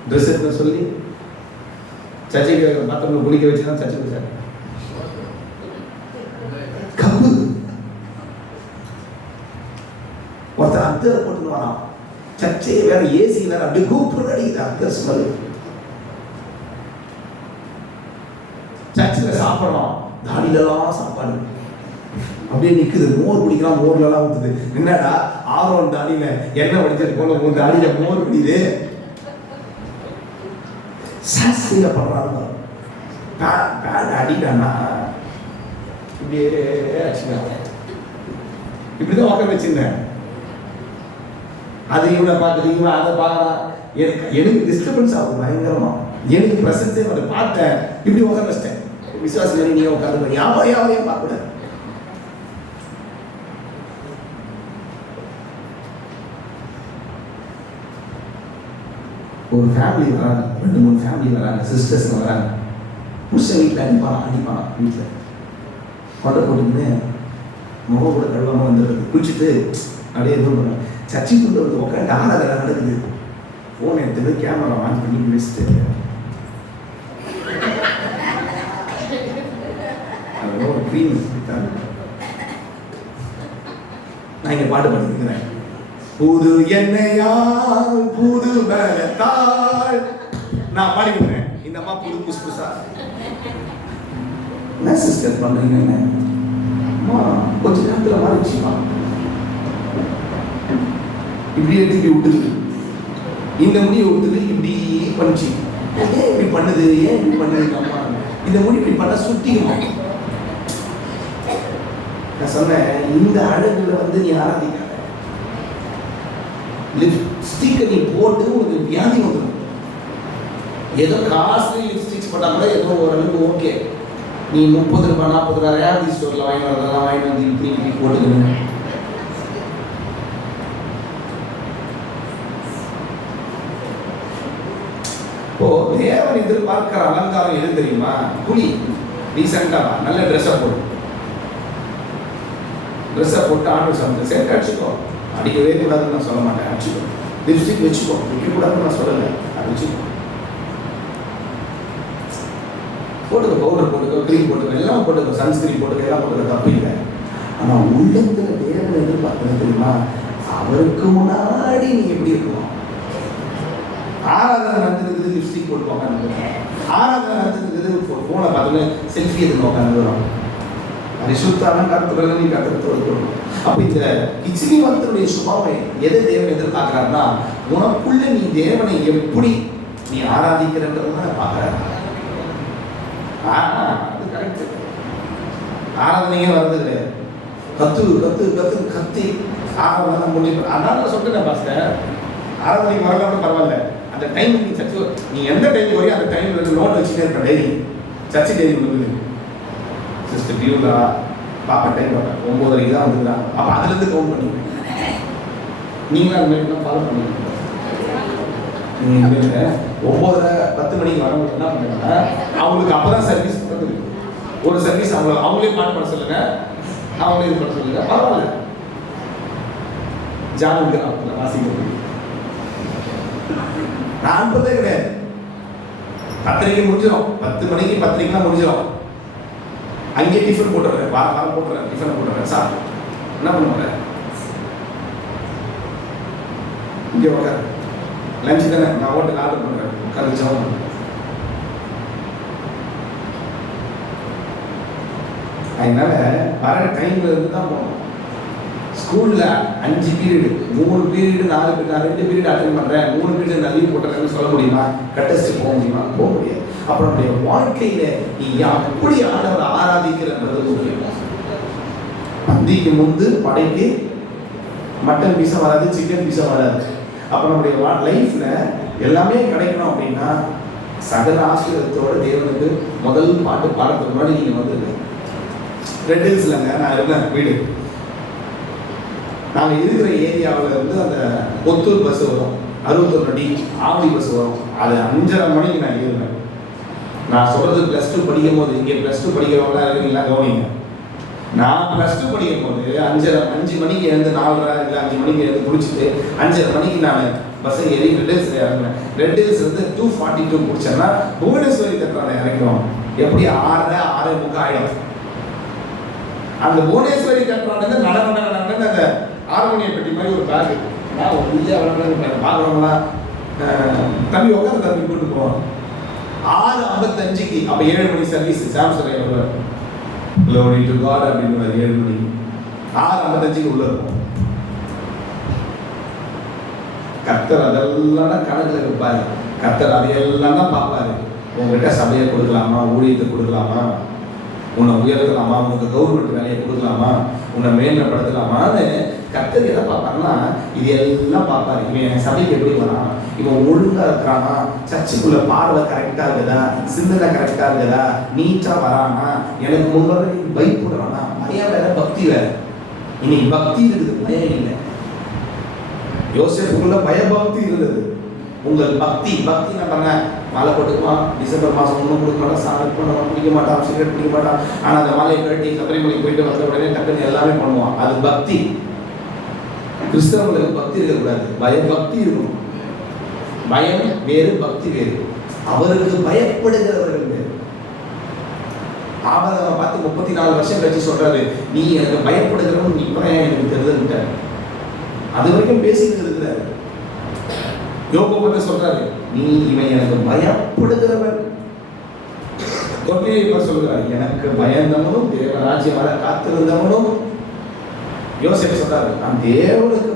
ட்ரெஸ் எடுத்து சொல்லி சர்ச்சைக்கு மற்றவங்களை குளிக்க வச்சுதான் சர்ச்சைக்கு வச்சாங்க. கப்பு ஒருத்தர் அத்தரை போட்டு வரான், சர்ச்சையை வேற ஏசி வேற அப்படியே கூப்பிட்டு அடிக்குது அத்தர் ஸ்மெல். சர்ச்சில் சாப்பிடலாம், தாடியிலலாம் சாப்பாடு அப்படியே நிக்குது. மோர் குடிக்கலாம், மோர்ல எல்லாம் ஊத்துது. என்னடா ஆரோன் தாடியில எண்ணெய் வடிச்சது போல உன் தாடியில மோர் குடியுது. சாஸ்திரியில பண்றாங்க அடிக்கானா இப்படியே அடிச்சுக்காங்க. இப்படிதான் உட்கார வச்சிருந்தேன். அது இவனை பார்க்குது, இவன் அதை பார்க்கலாம். எனக்கு டிஸ்டர்பன்ஸ் ஆகும் பயங்கரமா. எனக்கு பிரசன்ஸே அதை பார்த்தேன், இப்படி உட்கார வச்சிட்டேன். விசுவாசி நீ உட்காந்து யாரையும் பார்க்கக்கூடாது. ஒரு ஃபேமிலி வராங்க, 2-3 ஃபேமிலி வராங்க, சிஸ்டர்ஸ் வராங்க. புருஷன் வீட்டில் அடிப்பான் வீட்டில் கொண்டை போட்டுக்கின்னு முகம் கூட கழுவாமல் வந்துடுறது. குளிச்சுட்டு அப்படியே எதுவும் பண்ணுவாங்க. சர்ச்சைக்குள்ள வந்து உட்காந்து ஆராதனை நடக்குது. ஃபோன் எடுத்துட்டு கேமரா ஆன் பண்ணி பேசிட்டு ஒரு க்ரீம் நான் இங்கே பாட்டு பண்ணிக்கிறேன். புது எண்ணெயால் புது பலத்தால் நான் பாடிக்கிறேன். இந்த அம்மா புது புதுசா என்ன சிஸ்டர் பண்றீங்க? கொஞ்ச நேரத்தில் மாறிச்சுமா இப்படி எடுத்து விட்டுது, இந்த முடியை விட்டுது, இப்படி பண்ணிச்சு. ஏன் இப்படி பண்ணுது, ஏன் இப்படி பண்ணுது? அம்மா இந்த முடி இப்படி பண்ண சுட்டிக்குமா? நான் சொன்னேன், இந்த அழகுல வந்து நீ ஆராதிக்காத. லிப்ஸ்டிக்கை நீ போட்டு உனக்கு வியாதி வந்துடும். ஏதோ காஸ்ட்லி லிப்ஸ்டிக்ஸ் போட்டால் கூட ஏதோ ஓரளவுக்கு ஓகே. நீ 30 ரூபாய் 40 ரூபாய் ரேவதி ஸ்டோரில் வாங்கி வரதெல்லாம் வாங்கி வந்து இப்படி போட்டுக்கணும். இப்போ தேவன் எதிர்பார்க்கிற அலங்காரம் எது தெரியுமா? குளி, டீசெண்டா நல்ல ட்ரெஸ்ஸை போட்டு ஆண்டு சாப்பிட்டு சேர்த்து அடிச்சுக்கோ. அடிக்கவே கூடாதுன்னு நான் சொல்ல மாட்டேன், அடிச்சுக்கோ. லிப்ஸ்டிக் வச்சுக்கோ, வைக்கக்கூடாதுன்னு நான் சொல்லலை, அடிச்சுக்கோ. போட்டுக்க, பவுடர் போட்டுக்கோ, க்ரீம் போட்டுக்கோ, எல்லாம் போட்டுக்கோ, சன்ஸ்கிரீன் போட்டுக்கோ, எல்லாம் போட்டுக்கோ, தப்பு இல்லை. ஆனால் உள்ளத்தில் தேவனை எதிர்பார்க்கறது தெரியுமா? அவருக்கு முன்னாடி நீ எப்படி இருக்கணும்? ஆராதனை நடந்துருக்குது, லிப்ஸ்டிக் போட்டு உட்காந்து ஆராதனை நடத்துறது போனை பார்த்தோன்னே செல்ஃபி எதுக்கு உட்காந்து வரும். பரிசுத்தான கருத்துக்களை நீ கருத்து கொடுக்கணும். அப்ப இந்த கிச்சினிவத்தினுடைய சுபாவம் எதை தேவன் எதிர்பார்க்கிறாருன்னா, உனக்குள்ள நீ தேவனை எப்படி நீ ஆராதிக்கிறன்றத பார்க்கிறாரு. அது கரெக்ட். ஆராதனையே வருது கிடையாது. கத்து கத்து கத்து கத்தி ஆராதனை முடிஞ்சு. அதனால சொல்லிட்டேன் பாஸ்டர், ஆராதனைக்கு வரலாம் பரவாயில்ல, அந்த டைம் நீ சர்ச்சு நீ எந்த டைம் வரையும் அந்த டைம் நோட் வச்சுட்டே இருக்க. டைரி சர்ச்சு டைரி வந்துது சிஸ்டர் டியூலா பாப்பா டைம் பார்ப்பேன் 9 வரைக்கும் தான் வந்துருக்காங்க. அப்போ அதுலேருந்து கவுண்ட் பண்ணிடுவேன். நீங்களும் அது மாதிரி ஃபாலோ பண்ணிடுங்க. நீங்கள் 9:10 மணிக்கு வரவங்க என்ன பண்ணுறாங்க, அவங்களுக்கு அப்போ தான் சர்வீஸ் பண்ணுறது. ஒரு சர்வீஸ் அவங்களே பாட்டு பண்ண சொல்லுங்க, அவங்களே இது பண்ண சொல்லுங்க, பரவாயில்ல. ஜானுக்கு வாசிக்க நான் அனுப்புறதே கிடையாது. 10:30 முடிஞ்சிடும், 10 மணிக்கு 10:30 முடிஞ்சிடும். அங்கேயே டிஃபன் போட்டுறேன், வாரம் போட்டுறேன், டிஃபனை போட்டுறேன். சார் என்ன பண்ணுவேன், இங்கே உட்காரு, லஞ்ச் தானே நான் ஹோட்டல் ஆர்டர் பண்ணுறேன், உட்காந்து ஜாபம். அதனால வர டைம்ல இருந்து தான் போகணும். ஸ்கூல்ல 5 பீரியடு, 3 பீரியடு 4 பீரியட், நான் 2 பீரியட் அட்டெண்ட் பண்றேன், 3 பீரியட் நான் லீவ் போட்டுறேன்னு சொல்ல முடியுமா? கட்டஸ்ட் போக முடியுமா? போக முடியாது. அப்புறம் நம்முடைய வாழ்க்கையில நீ எப்படி ஆண்டவரை ஆராதிக்கிறன்றது முக்கியம். பந்திக்கு முந்து படைக்கு மட்டன் பீஸா வராது, சிக்கன் பீஸா வராது. அப்ப நம்முடைய லைஃப்ல எல்லாமே கிடைக்கணும் அப்படின்னா சகல ஆசீர்வாதத்தோட தேவனுக்கு முதல் பாட்டு பாடுறதுக்கு முன்னாடி நீங்க வந்து ரெட் ஹில்ஸ்லங்க நான் இருந்தேன் வீடு. நாங்கள் இருக்கிற ஏரியாவில் இருந்து அந்த கொத்தூர் பஸ் வரும், 61 அடி ஆவடி பஸ் வரும். அது 5:30 மணிக்கு நான் இருந்தேன். நான் சொல்றது +2 படிக்கும் போது, இங்கே +2 படிக்கிறவங்களா இருக்கீங்களா கவனிங்க. நான் +2 படிக்கும் போது 5 மணிக்கு எழுந்து 4:30 இல்லை 5 மணிக்கு எழுந்து குளிச்சுட்டு 5:30 மணிக்கு நான் பஸ்ஸை ஏறி ரெட் ஹில்ஸ் இறங்குவேன். ரெட் ஹில்ஸ் வந்து 242 முடிச்சேன்னா புவனேஸ்வரி தட்டுறாங்க இறங்குவோம். எப்படி 6:30 ஆயிடும். அந்த புவனேஸ்வரி தட்டுறாங்க நடன அந்த ஆர்மோனியம் பெட்டி மாதிரி ஒரு பேக். நான் ஒரு பார்க்குறவங்களாம் தம்பி உட்காந்து தம்பி கூட்டு போவோம். 6:55க்கு அப்போ 7 மணி சர்வீஸ் சாம்சங் வருவார். Glory to God அப்படின்னு 7 மணிக்கு 6:55க்கு உள்ள இருக்கும். கர்த்தர் அதெல்லாம் தான் கணக்கில் இருப்பாரு. கர்த்தர் அதையெல்லாம் தான் பார்ப்பாரு. உங்ககிட்ட சபையை கொடுக்கலாமா, ஊழியத்தை கொடுக்கலாமா, உன்னை உயர்த்தலாமா, உனக்கு கவர்மெண்ட் வேலையை கொடுக்கலாமா, உன்னை மேன்மைப்படுத்தலாமான்னு கர்த்தர் எதை பார்ப்பாருன்னா இது எல்லாம் பார்ப்பாரு. இவன் சபைக்கு எப்படி வரான், இவன் ஒழுங்கா இருக்கிறானா, சர்ச்சுக்குள்ள பார்வை கரெக்டா இருக்குதா, சிந்தனை கரெக்டா இருக்குதா, நீட்டா வரானா, எனக்கு முன்னாடி பயப்படுறானா. பயம் வேற பக்தி வேற. இன்னைக்கு பக்தி இருக்குது, பயம் இல்லை. யோசேப்புக்குள்ள பயபக்தி இருந்தது. உங்கள் பக்தி நான் பண்ண மாலை போட்டுக்குவான், டிசம்பர் மாதம் ஒன்றும் கொடுக்க மாட்டான், சாமி பண்ணுவான், குடிக்க மாட்டான், சிகரெட் பிடிக்க மாட்டான். ஆனால் அந்த மாலையை கட்டி சபரிமலைக்கு போயிட்டு வந்த உடனே டக்குன்னு எல்லாமே பண்ணுவான். அது பக்தி. கிறிஸ்தவங்களுக்கு பக்தி இருக்கக்கூடாது, பயபக்தி இருக்கணும். பயம் வேறு, பக்தி வேறு. அவருக்கு பயப்படுகிறவர்கள் வேறு. ஆபரகாமை பார்த்து 34 வருஷம் கழிச்சு சொல்றாரு, நீ எனக்கு பயப்படுகிறவன், நீ இப்போ எனக்கு தெரிஞ்சுட்ட. அது வரைக்கும் பேசிட்டு இருக்கிறாரு. யோபு பத்தி சொல்றாரு, நீ இவன் எனக்கு பயப்படுகிறவன். கொர்நேலியை சொல்றாரு, எனக்கு பயந்தவனும் தேவராஜ்யம் வர காத்திருந்தவனும். யோசேப்பு சொல்றாரு, நான் தேவனுக்கு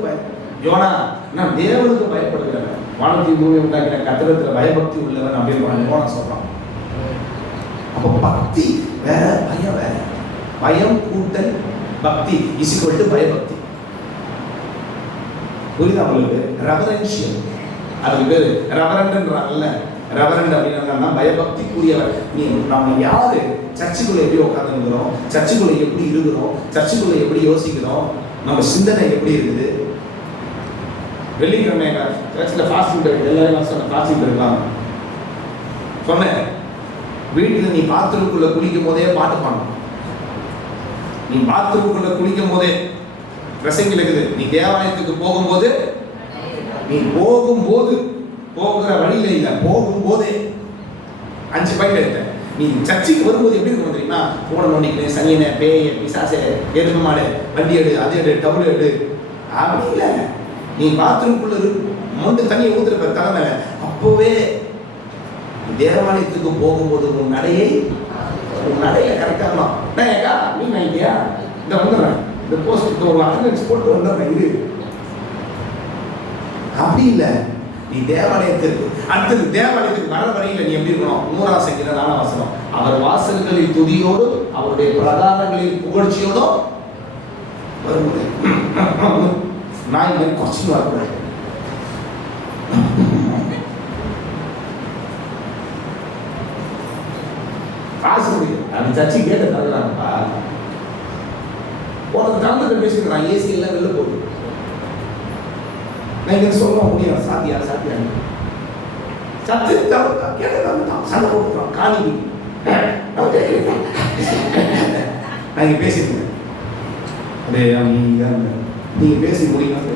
யோனா நான் தேவனுக்கு பயப்படுகிறவன், வானத்தையும் பூமியை உண்டாக்கின கர்த்தரிடத்தில் பயபக்தி உள்ளவன் அப்படின்னு யோனா சொல்றான். அப்போ பக்தி வேற, பயம் வேற. பயம் கூட்டல் பக்தி = பயபக்தி. புரியுதா உங்களுக்கு? ரெவரன்ஷியல், அதுக்கு பேரு ரெவரண்ட்ன்றாங்கல்ல. ரெவரண்ட் அப்படின்னா பயபக்திக்குரியவர். நீ நம்ம யாரு, சர்ச்சுக்குள்ள எப்படி உட்காந்துருக்கிறோம், சர்ச்சுக்குள்ள எப்படி இருக்கிறோம், சர்ச்சுக்குள்ள எப்படி யோசிக்கிறோம், நம்ம சிந்தனை எப்படி இருக்குது. வெள்ளிக்கிழமை சர்ச்சில் ஃபாஸ்டிங் இருக்கு, எல்லாரும் சொன்ன ஃபாஸ்டிங் இருக்கலாம் சொன்னேன். வீட்டில் நீ பாத்ரூம்குள்ள குளிக்கும் போதே பாட்டு பாடணும். நீ பாத்ரூம்குள்ள குளிக்கும் போதே பிரசங்கில் இருக்குது. நீ தேவாலயத்துக்கு போகும்போது, நீ போகும்போது, போகிற வழியில இல்லை, போகும்போதே 5 பாயிண்ட் எடுத்தேன். நீ சர்ச்சுக்கு வரும்போது எப்படி இருக்கணும் தெரியுமா? போன நோண்டிக்கினேன், சனியனை, பேய, பிசாசை, எருமை மாடு, வண்டி எடு, அது எடு, டபுள் எடு, அப்படி இல்லை. நீ பாத்ரூம்குள்ள மொண்டு தண்ணியை ஊத்துற தலைமை அப்போவே தேவாலயத்துக்கு போகும்போது உன் நடையை கரெக்டாக இருக்கணும். ஏக்கா நீ வாங்கிட்டியா, இந்த வந்துடுறேன், இந்த போஸ்ட் ஒரு அட்டண்டன்ஸ் போட்டு வந்துடுறேன். இது அப்படி இல்லை. நீ தேவாலயத்திற்கு அடுத்தது தேவாலயத்துக்கு வர வரையில் நீ எப்படி இருக்கணும்? 3ஆம் சங்கீதம் 4ஆம் வசனம், அவர் வாசல்களில் துதியோடும் அவருடைய பிரகாரங்களில் புகழ்ச்சியோடும் வரும்போது நான் இந்த மாதிரி கொஸ்டின் வரக்கூடாது. காசு முடியும் அப்படி சர்ச்சை கேட்ட தகுறாங்கப்பா. உனக்கு தகுந்த பேசிக்கிறான். ஏசி எல்லாம் வெளில போகுது. நான் இங்க சொல்ல முடியும். சாத்தியா சத்து கேட்டதான் சண்டை போட்டுக்கிறான். காணி நான் இங்க பேசிருக்கேன். அதே நீங்க பேசி முடியும்.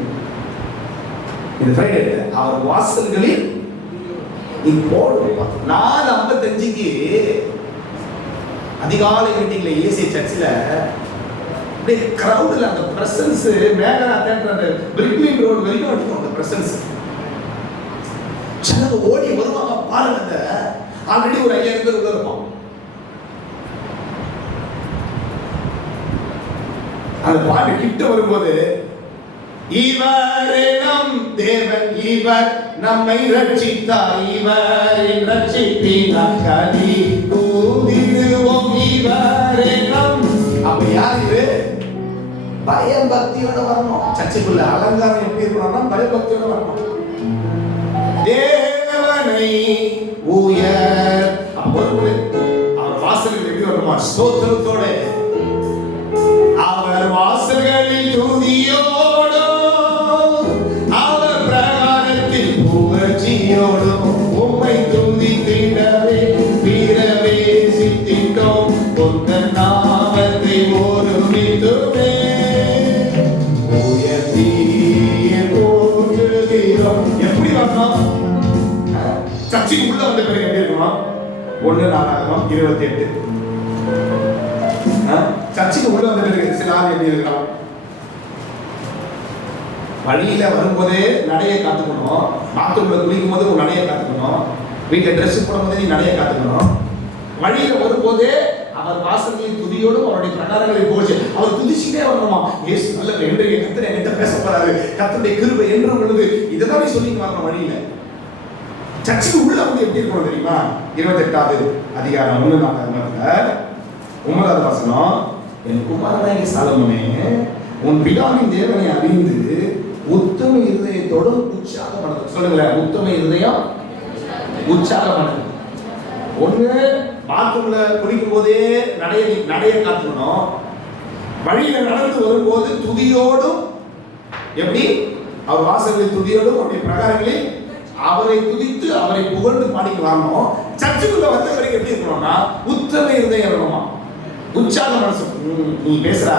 இந்த ஃப்ரைடே அவர் வாசல்களில் நீ போடும். 4:55க்கு அதிகாலை மீட்டிங்ல ஏசி சர்ச்சில் அப்படியே கிரௌடில் அந்த பிரசன்ஸ் மேகரா தேட்டர் அந்த பிரிக்லின் ரோடு வரைக்கும் அடிக்கும். அந்த பிரசன்ஸ் ஜனங்க ஓடி வருவாங்க பாருங்க. அந்த ஆல்ரெடி ஒரு 5000 பேர் உள்ள இருப்பான். அந்த பாட்டு கிட்ட வரும்போது இவரே நம் தேவன், இவர் நம்மை ரட்சித்தார், இவரின் ரட்சிப்பினால் கதி கூதிடுவோம், இவரே நம். அப்ப யார் இது? பயபக்தியோட வரணும். சர்ச்சுக்குள்ள அலங்காரம் எப்படி இருக்கணும்னா பயபக்தியோட வரணும். தேவனை உயர் அவர் வாசல்கள் எப்படி வரணுமா? ஸ்தோத்திரத்தோட, அவர் வாசல்களில் துதியோடு அவர் பிரகாரத்தில் புகழ்ச்சியோடு உம்மை துதித்திடவே வீரவே சித்திட்டோம், உந்த நாமத்தை ஒருமித்துமே உயர்த்தி போற்றுகிறோம். எப்படி வரணும்? சர்ச்சைக்கு உள்ள வந்த பிறகு எப்படி இருக்கணும்? 1:28 சர்ச்சுக்கு உள்ள வந்து சில ஆள் எப்படி இருக்கலாம்? வழியில வரும்போதே நடைய காத்துக்கணும். பாத்ரூம்ல குளிக்கும் போது ஒரு நடைய காத்துக்கணும். வீட்டுல ட்ரெஸ் போடும்போது நீ நடைய காத்துக்கணும். வழியில வரும்போதே அவர் வாசல்களின் துதியோடும் அவருடைய பிரகாரங்களில் போச்சு அவர் துதிச்சுட்டே வரணுமா? இயேசு நல்லவர் என்று கர்த்தர் என்கிட்ட பேச போறாரு, கர்த்தருடைய கிருபை என்று உள்ளது. இதெல்லாம் நீ சொல்லிட்டு வரணும் வழியில. சர்ச்சுக்கு உள்ள வந்து எப்படி இருக்கணும் தெரியுமா? 28வது அதிகாரம் 9வது வசனம், என் குமாரனாகிய சாலமோனே, உன் பிதாவின் தேவனை அறிந்து உத்தம இருதயத்தோடும் உற்சாகமானது. சொல்லுங்களேன், உத்தம இருதயம் உற்சாகமானது. ஒண்ணு பாத்ரூம்ல குளிக்கும் போதே நடைய காத்துக்கணும். வழியில நடந்து வரும்போது துதியோடும், எப்படி அவர் வாசல்களில் துதியோடும் அவருடைய பிரகாரங்களில் அவரை துதித்து அவரை புகழ்ந்து பாடிக்கு வரணும். சர்ச்சுக்குள்ள வந்த பிறகு எப்படி இருக்கணும்னா உத்தம இருதயம் வரணுமா? உற்சாக மனசு. நீ பேசுறா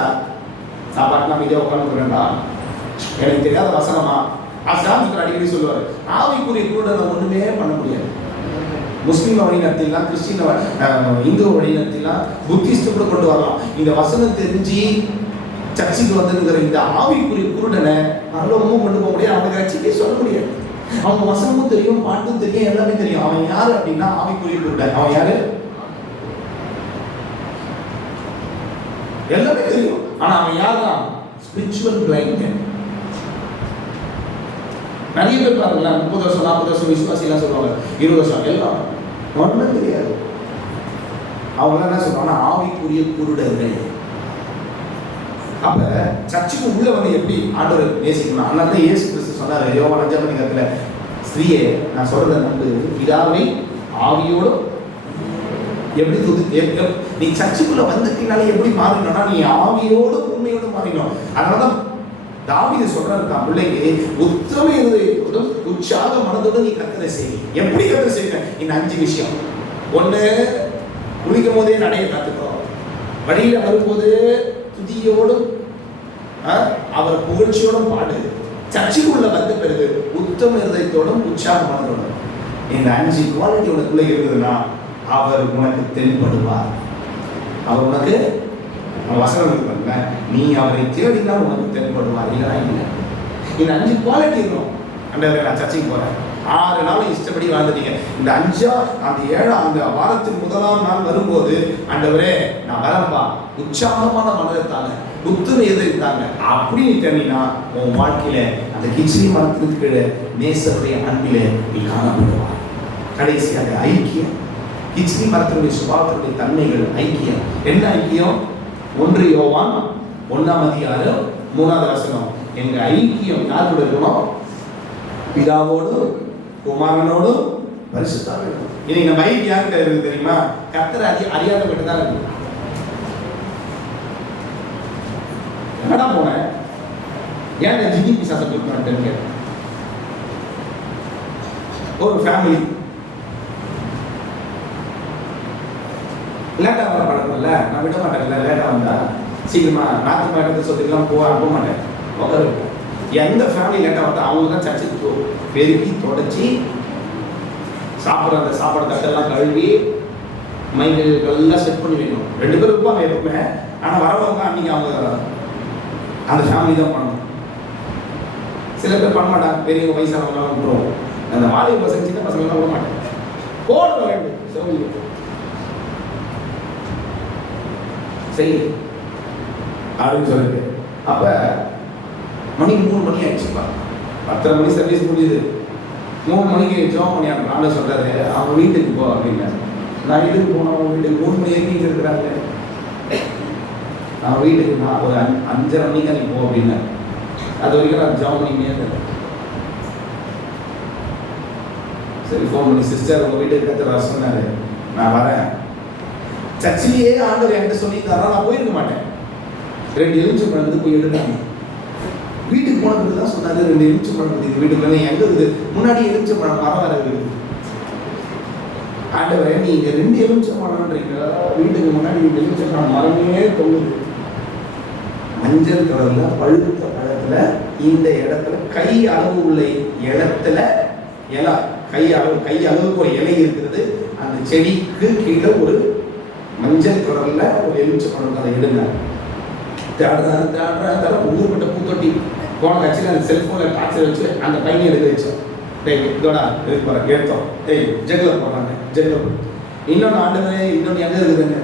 சாப்பாட்டு நம்ம இதே உட்காந்துக்கிறேன்டா, எனக்கு தெரியாத வசனமா அசாந்துக்கு அடிக்கடி சொல்லுவாரு. ஆவிக்குரிய குருடனை ஒண்ணுமே பண்ண முடியாது. முஸ்லீம் வழி நடத்திலாம், கிறிஸ்டின் இந்து வழி நடத்திலாம், புத்திஸ்ட் கூட கொண்டு வரலாம். இந்த வசனம் தெரிஞ்சு சர்ச்சுக்கு வந்துருக்கிற இந்த ஆவிக்குரிய குருடனை பரலோகமும் கொண்டு போக முடியாது. அவனுக்கு ரட்சிப்பே சொல்ல முடியாது. அவன் வசனமும் தெரியும், பாட்டும் தெரியும், எல்லாமே தெரியும். அவன் யாரு அப்படின்னா ஆவிக்குரிய குருடன். அவன் யாரு? எல்லாமே தெரியும். ஆனா அவன் யாருதான்? Spiritual blind. நிறைய பேர் பாருங்களா, 30 வருஷம் 40 வருஷம் விசுவாசி எல்லாம் சொல்லுவாங்க, 20 வருஷம் எல்லாம் ஒன்றும் தெரியாது. அவங்க என்ன சொல்றாங்கன்னா ஆவிக்குரிய குருடர்கள். அப்ப சர்ச்சுக்கு உள்ள வந்து எப்படி ஆண்டவர் நேசிக்கணும்? அதனால தான் இயேசு கிறிஸ்து சொன்னாரு யோவான் 5ஆம் அதிகாரத்துல, ஸ்திரீயே நான் சொல்றத நம்பு, பிதாவை ஆவியோடும் எப்படி நீ சர்ச்சுக்குள்ள வந்துட்டீங்கனாலே எப்படி மாறினோம்னா நீ ஆவியோடும் உண்மையோடும் மாறினோம். அதனாலதான் தாவீது சொல்றாரு தான் பிள்ளைக்கு, உத்தம இருதயத்தோடும் உற்சாக மனதோடு நீ கர்த்தரை செய். எப்படி கர்த்தரை செய்ய? இந்த 5 விஷயம். ஒண்ணு, குளிக்கும் போதே நடைய காத்துக்கிறோம். வழியில வரும்போது துதியோடும் அவர் புகழ்ச்சியோடும் பாடு. சர்ச்சுக்குள்ள வந்த பிறகு உத்தம இருதயத்தோடும் உற்சாக மனதோடும். இந்த 5 குவாலிட்டி உனக்குள்ள இருந்ததுன்னா அவர் உனக்கு தென்படுவார். அவர் உனக்கு வசனம் இருப்பாங்க, நீ அவரை தேடினால் உனக்கு தென்படுவார். இல்லைனா இல்லை. இந்த 5 குவாலிட்டி இருக்கணும். அண்டவரே நான் சர்ச்சைக்கு போறேன், 6 நாளும் இஷ்டப்படி வாழ்ந்துட்டீங்க. இந்த 7 அந்த வாரத்தின் முதலாம் நாள் வரும்போது, ஆண்டவரே நான் வரப்பா, உற்சாகமான மனதாங்க, புத்துணை எதிர்த்தாங்க அப்படின்னு தெரியா உன் வாழ்க்கையில அந்த கிச்சிலி மரத்திற்கு கீழே நேசருடைய அன்பிலே நீ காணப்படுவார். கடைசியாக ஐக்கியம். கிச்சிலி மரத்தினுடைய சுபாவத்தினுடைய தன்மைகள் ஐக்கியம். என்ன ஐக்கியம்? 1 யோவான் 1:3 எங்க ஐக்கியம் யார் கூட இருக்கணும்? பிதாவோடு, குமாரனோடு, பரிசுத்தாவியோடு. இன்னைக்கு நம்ம ஐக்கியம் யார்கிட்ட இருக்கு தெரியுமா? கர்த்தரை அறியாதவங்க தான் இருக்கு. என்னடா போனேன், ஏன் ஜிடி பிசாசை கொடுக்குறான்ட்டு கேட்டேன். ஒரு ஃபேமிலி லேட்டா வர பழக்கம்ல, நான் விட மாட்டேன்ல. லேட்டா வந்தா சீக்கிரமா நாத்து மாட்டத்தை சொல்லிக்கலாம் போக மாட்டேன். உட்காரு. எந்த ஃபேமிலி லேட்டா வந்தா அவங்க தான் சர்ச்சுக்கு பெருக்கி தொடச்சி சாப்பிட்ற அந்த சாப்பாடு தட்டெல்லாம் கழுவி மைக்கெல்லாம் செட் பண்ணி வைக்கணும். 2 பேர் இருப்பாங்க எப்பவுமே. ஆனால் வரவங்க அன்னைக்கு அவங்க அந்த ஃபேமிலி தான் பண்ணணும். சில பேர் பண்ண மாட்டாங்க, பெரிய வயசானவங்களாம் விட்டுருவோம். அந்த வாலிப பசங்க சின்ன பசங்களாம் விட மாட்டேன். போட வேண்டும் செய் அப்படின்னு சொல்லிட்டு அப்ப மணி 3 மணி ஆயிடுச்சுப்பா. 10:30 மணி சர்வீஸ் முடியுது. 3 மணிக்கு ஜோம் பண்ணி ஆண்டு சொல்றாரு, அவங்க வீட்டுக்கு போ அப்படின்னு. நான் வீட்டுக்கு போனோம். அவங்க வீட்டுக்கு 3 மணி வரைக்கும் இருக்கிறாங்க. நான் வீட்டுக்கு நான் ஒரு 5:30 மணிக்கு நீ போ அப்படின்னு. அது வரைக்கும் நான் ஜோம் பண்ணியே இருந்தேன். சரி ஃபோன் பண்ணி, சிஸ்டர் உங்க வீட்டுக்கு கத்துற சொன்னாரு, நான் வரேன். சர்ச்சிலேயே ஆண்டவர் என்கிட்ட சொல்லியிருந்தாரா, நான் போயிருக்க மாட்டேன். 2 எலுமிச்சம் பழம் போய் எடுத்தாங்க. வீட்டுக்கு போனதுக்கு தான் சொன்னாரு, 2 எலுமிச்சம் பழம் இருக்குது வீட்டுக்குள்ள. எங்க இருக்குது? முன்னாடி எலுமிச்சம் பழம் மரம் வர இருக்குது. ஆண்டவரே நீங்க 2 எலுமிச்சம் பழம்ன்றீங்க, வீட்டுக்கு முன்னாடி எலுமிச்சம் பழம் மரமே தொங்குது. மஞ்சள் கலர்ல பழுத்த பழத்துல இந்த இடத்துல கை அளவு உள்ள இடத்துல இலை, கை அளவுக்கு ஒரு இலை இருக்கிறது. அந்த செடிக்கு கீழே ஒரு மஞ்சள் கலர்ல ஒரு எலுமிச்சை பழம். அதை எடுங்க. ஊர்பட்ட பூத்தொட்டி போன கட்சியில் அந்த செல்போனில் டார்ச்சர் வச்சு அந்த பையனை எடுக்க வச்சோம். இதோட எடுத்தோம். ஜெகில் போடுறாங்க. ஜெகில் இன்னொன்று ஆண்டவரே, இன்னொன்று எங்கே இருக்குதுங்க,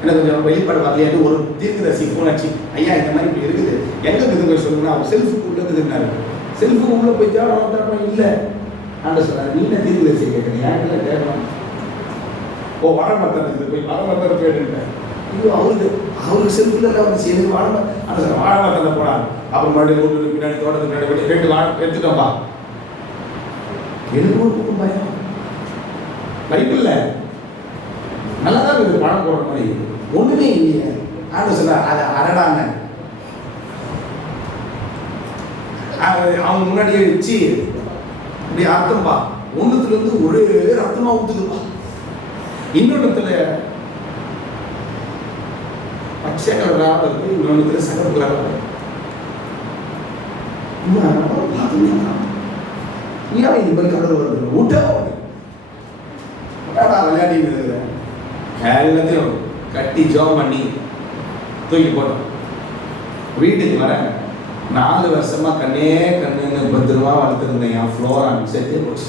எனக்கு கொஞ்சம் வெளிப்பாடு வரலையாட்டு ஒரு தீர்க்கதரிசி ஃபோன் ஆச்சு, ஐயா இந்த மாதிரி இப்படி இருக்குது, எங்கே இருக்குதுங்க சொல்லுங்கன்னா, அவர் செல்ஃபுக்கு உள்ள இருக்குதுன்னாரு. செல்ஃபுக்கு உள்ளே போய் தேடம் இல்லை. ஆண்டு சொன்னார், நீ என்ன தீர்க்கதரிசி கேட்குறீங்க, யாருக்குள்ள தேடணும்? ஓ வாழமரத்தான் இருக்குது, போய் வாழமரத்தான் போயிட்டுருக்கேன். இது அவருக்கு செல்ஃபில் வந்து எனக்கு வாழமரத்தில் போனார். அப்புறம் மறுபடியும் ஊருக்கு பின்னாடி தோட்டத்துக்கு பின்னாடி 2 வாழை எடுத்துட்டோம்பா. எனக்கு ஒரு பக்கம் பயம். பைப்பில்ல நல்லா தான் இருக்குது, பழம் போடுற மாதிரி ஒன்றுமே இல்லையே. ஆண்டு சொன்னார், அதை அரடாங்க. அவங்க முன்னாடியே வச்சு இப்படி அர்த்தம்பா, ஒன்றுத்துலேருந்து ஒரே ரத்தமாக ஊற்றுதுப்பா. இன்னொன்றுத்துல பச்சை கலராக இருக்கு, இன்னொன்றுத்துல சகப்பு கலராக. ஏன் இது மாதிரி கலர் வருது? ஊட்டா விளையாடி எல்லாத்தையும் கட்டி ஜோம் பண்ணி தூக்கி போட்டோம். வீட்டுக்கு வரேன். 4 வருஷமா கண்ணே கண்ணுன்னு பத்திரமா வளர்த்துருந்தேன். என் ஃப்ளோரா செத்தே போச்சு.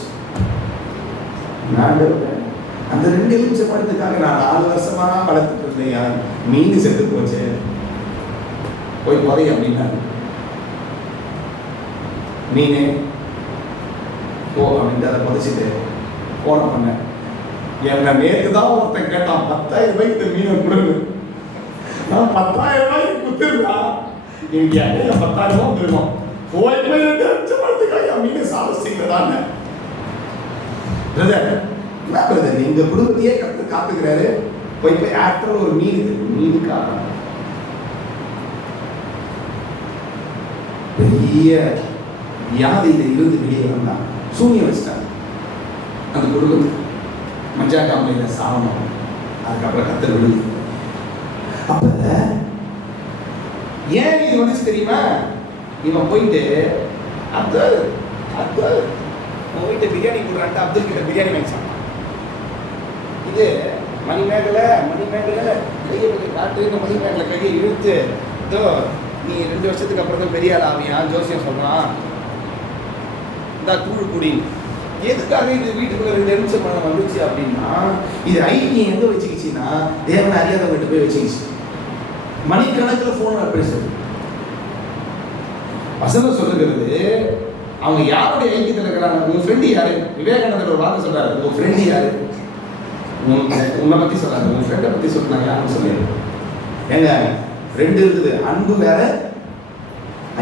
அந்த 2 எலுமிச்சை பழத்துக்காக நான் 4 வருஷமா வளர்த்துட்டு இருந்தேன். மீன் செத்து போச்சு, போய் போதை அப்படின்னாரு. மீனே போ அப்படின்ட்டு அதை புதைச்சிட்டு போன பண்ணேன். என்ன நேற்று தான் ஒருத்தன் கேட்டான், 10,000 ரூபாய்க்கு இந்த மீனை கொடுங்க. நான் 10,000 ரூபாய்க்கு கொடுத்துருந்தா இங்க 10,000 ரூபாய் வந்துருக்கோம். போய் 2 எலுமிச்சை பழத்துக்காக மீனை சாப்பிட்டீங்கதாங்க. எங்க குடும்பத்தையே காத்துக்கிறாரு. போய் ஆஃப்டர் ஒரு மீனுக்கா பெரிய வியாதியில இருந்து வெளியே வந்தா சூனியம் வச்சுட்டாங்க. அந்த குடும்பத்துக்கு மஞ்சா காமையில சாவணும். அதுக்கப்புறம் கத்தர் விடுது. அப்ப ஏன் இது வந்துச்சு தெரியுமா? இவன் போயிட்டு அப்துல் வீட்டு பிரியாணி கொடுறான்ட்டு அப்துல் கிட்ட பிரியாணி வாங்கிச்சான். இது மணிமேகலை கையை காட்டு, இந்த மணிமேகலை கையை இழுத்து, இதோ நீ 2 வருஷத்துக்கு அப்புறம் தான் பெரிய ஆள் ஆவியா ஜோசியம் சொல்றான், இந்த கூழ் குடி எதுக்காக இது வீட்டுக்குள்ள 2 நிமிஷம் பணம் வந்துச்சு அப்படின்னா, இது ஐக்கியம் எங்க வச்சுக்கிச்சுன்னா தேவனை அறியாதவங்கிட்ட போய் வச்சுக்கிச்சு. மணிக்கணக்கில் போன்ல பேசுறது. வசனம் சொல்லுகிறது, அவங்க யாருடைய ஐக்கியத்தில் இருக்கிறாங்க? உங்க ஃப்ரெண்டு யாரு? விவேகானந்தர் ஒரு வார்த்தை சொல்றாரு, உங்க ஃப்ரெண்டு யாரு? உன்னை பத்தி சொல்றாரு, உங்க ஃப்ரெண்டை பத்தி சொல்றாங்க. யாருன்னு சொல்லு. ஏங்க, ஃப்ரெண்டு இருக்குது, அன்பு வேற,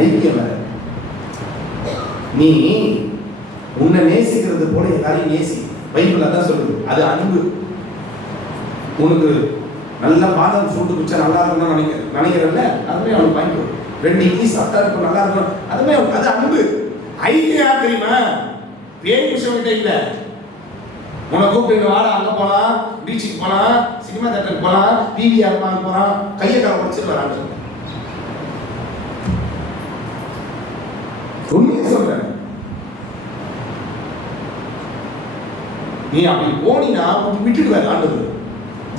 ஐக்கியம் வேற. நீ உன்னை நேசிக்கிறது போல எல்லாரையும் நேசி. பைபிள் அதான் சொல்லுது, அது அன்பு. உனக்கு நல்ல பாதம் சூட்டு குச்சா நல்லா இருக்கணும்னு நினைக்கிறல்ல, அதுமே அவனுக்கு வாங்கிக்கோ. 2 இட்லி சாப்பிட்டா இருக்கும், நல்லா இருக்கணும், அதுமே அது அன்பு. ஐக்கியம் யார் தெரியுமா? பேய் விஷயம் கிட்ட இல்ல. உன்னை கூப்பிட்டு வாடா, அங்க போலாம், பீச்சுக்கு போலாம், சினிமா தியேட்டருக்கு போலாம், பிவிஆர் பார்க்க போலாம், கையை கால உடைச்சிட்டு வராங்க. உண்மையை சொல்றேன். நீ அப்படி போனீனா விட்டுட்டு வேற ஆண்டவர்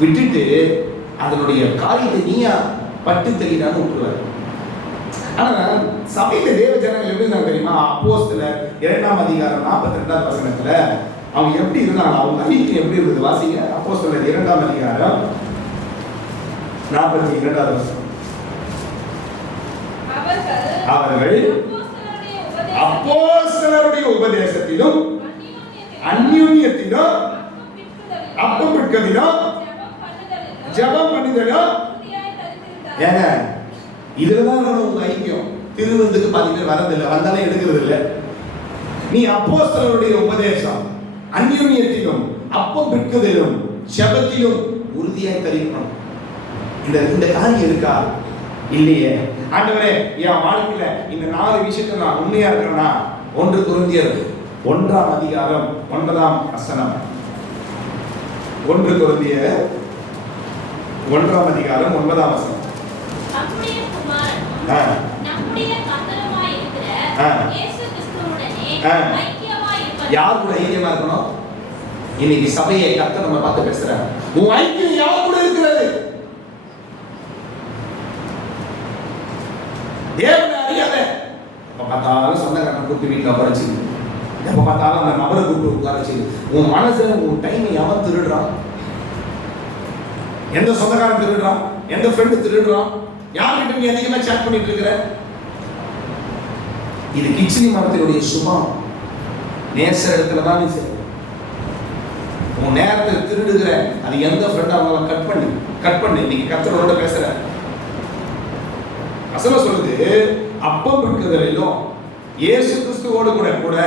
விட்டுட்டு அதனுடைய காரியத்தை நீயா பட்டு தெளினான்னு விட்டுருவாரு. ஆனா சபையில தேவ ஜனங்கள் எப்படி இருந்தாங்க தெரியுமா? அப்போஸ்தலர் 2ஆம் அதிகாரம் 42ஆவது வசனத்துல அவங்க எப்படி இருந்தாங்க, அவங்க ஐக்கியம் எப்படி இருந்தது? வாசிங்க. அப்போஸ்தலர் 2ஆம் அதிகாரம் 42ஆவது வசனம். அவர்கள் அப்போஸ்தலருடைய உபதேசத்திலும் அந்யோன்யத்திலும் அப்பம் பிட்கதிலும் ஜெபம் பண்ணுதலும். ஏங்க, இதுலதான் உங்க ஐக்கியம். திருவிருந்துக்கு 10 பேர் வரதில்லை, வந்தாலே எடுக்கிறது இல்லை. நீ அப்போஸ்தலருடைய உபதேசம், அந்யோன்யத்திலும் அப்பம் பிட்கதிலும் ஜெபத்திலும் உறுதியாய் தரிக்கணும். இந்த காரியம் இருக்கா? இல்லையே. ஆண்டவரே, என் வாழ்க்கையில இந்த 4 விஷயத்தை நான் உண்மையா இருக்கிறேன்னா, 1 கொரிந்தியர் 1ஆம் அதிகாரம் 9ஆம் வசனம். 1 கொரிந்தியர் 1ஆம் அதிகாரம் 9ஆம் வசனம். நம்முடைய குமாரனும் நம்முடைய கர்த்தருமாய் இருக்கிற இயேசு கிறிஸ்துவுடனே ஐக்கியமாய் இருப்பது. யார் கூட ஐக்கியமா இருக்கணும்? இன்னைக்கு சபையை கர்த்தர் நம்ம பார்த்து பேசுறார். உன் ஐக்கியம் யார் கூட இருக்கிறது? தேவனை அறியாத எப்ப பார்த்தாலும் சொந்தக்காரனை கூப்பிட்டு வீட்டில் உட்காரச்சு, எப்ப பார்த்தாலும் அந்த நபரை கூப்பிட்டு உட்காரச்சு, உன் மனசு உன் டைமை எவன் திருடுறான்? எந்த சொந்தக்காரன் திருடுறான்? எந்த ஃப்ரெண்டு திருடுறான்? யார்கிட்ட நீ அதிகமா சேட் பண்ணிட்டு இருக்கிற? இது கிச்சிலி மரத்தினுடைய சுபம். நேசர் இடத்துல தான் நீ செய்ய. உன் நேரத்தை திருடுகிற அது எந்த ஃப்ரெண்டா இருந்தாலும் கட் பண்ணி இன்னைக்கு கர்த்தரோட பேசுற. வசனம் சொல்லுது, அப்பம் இருக்கிறதிலும் இயேசு கிறிஸ்துவோடு கூட.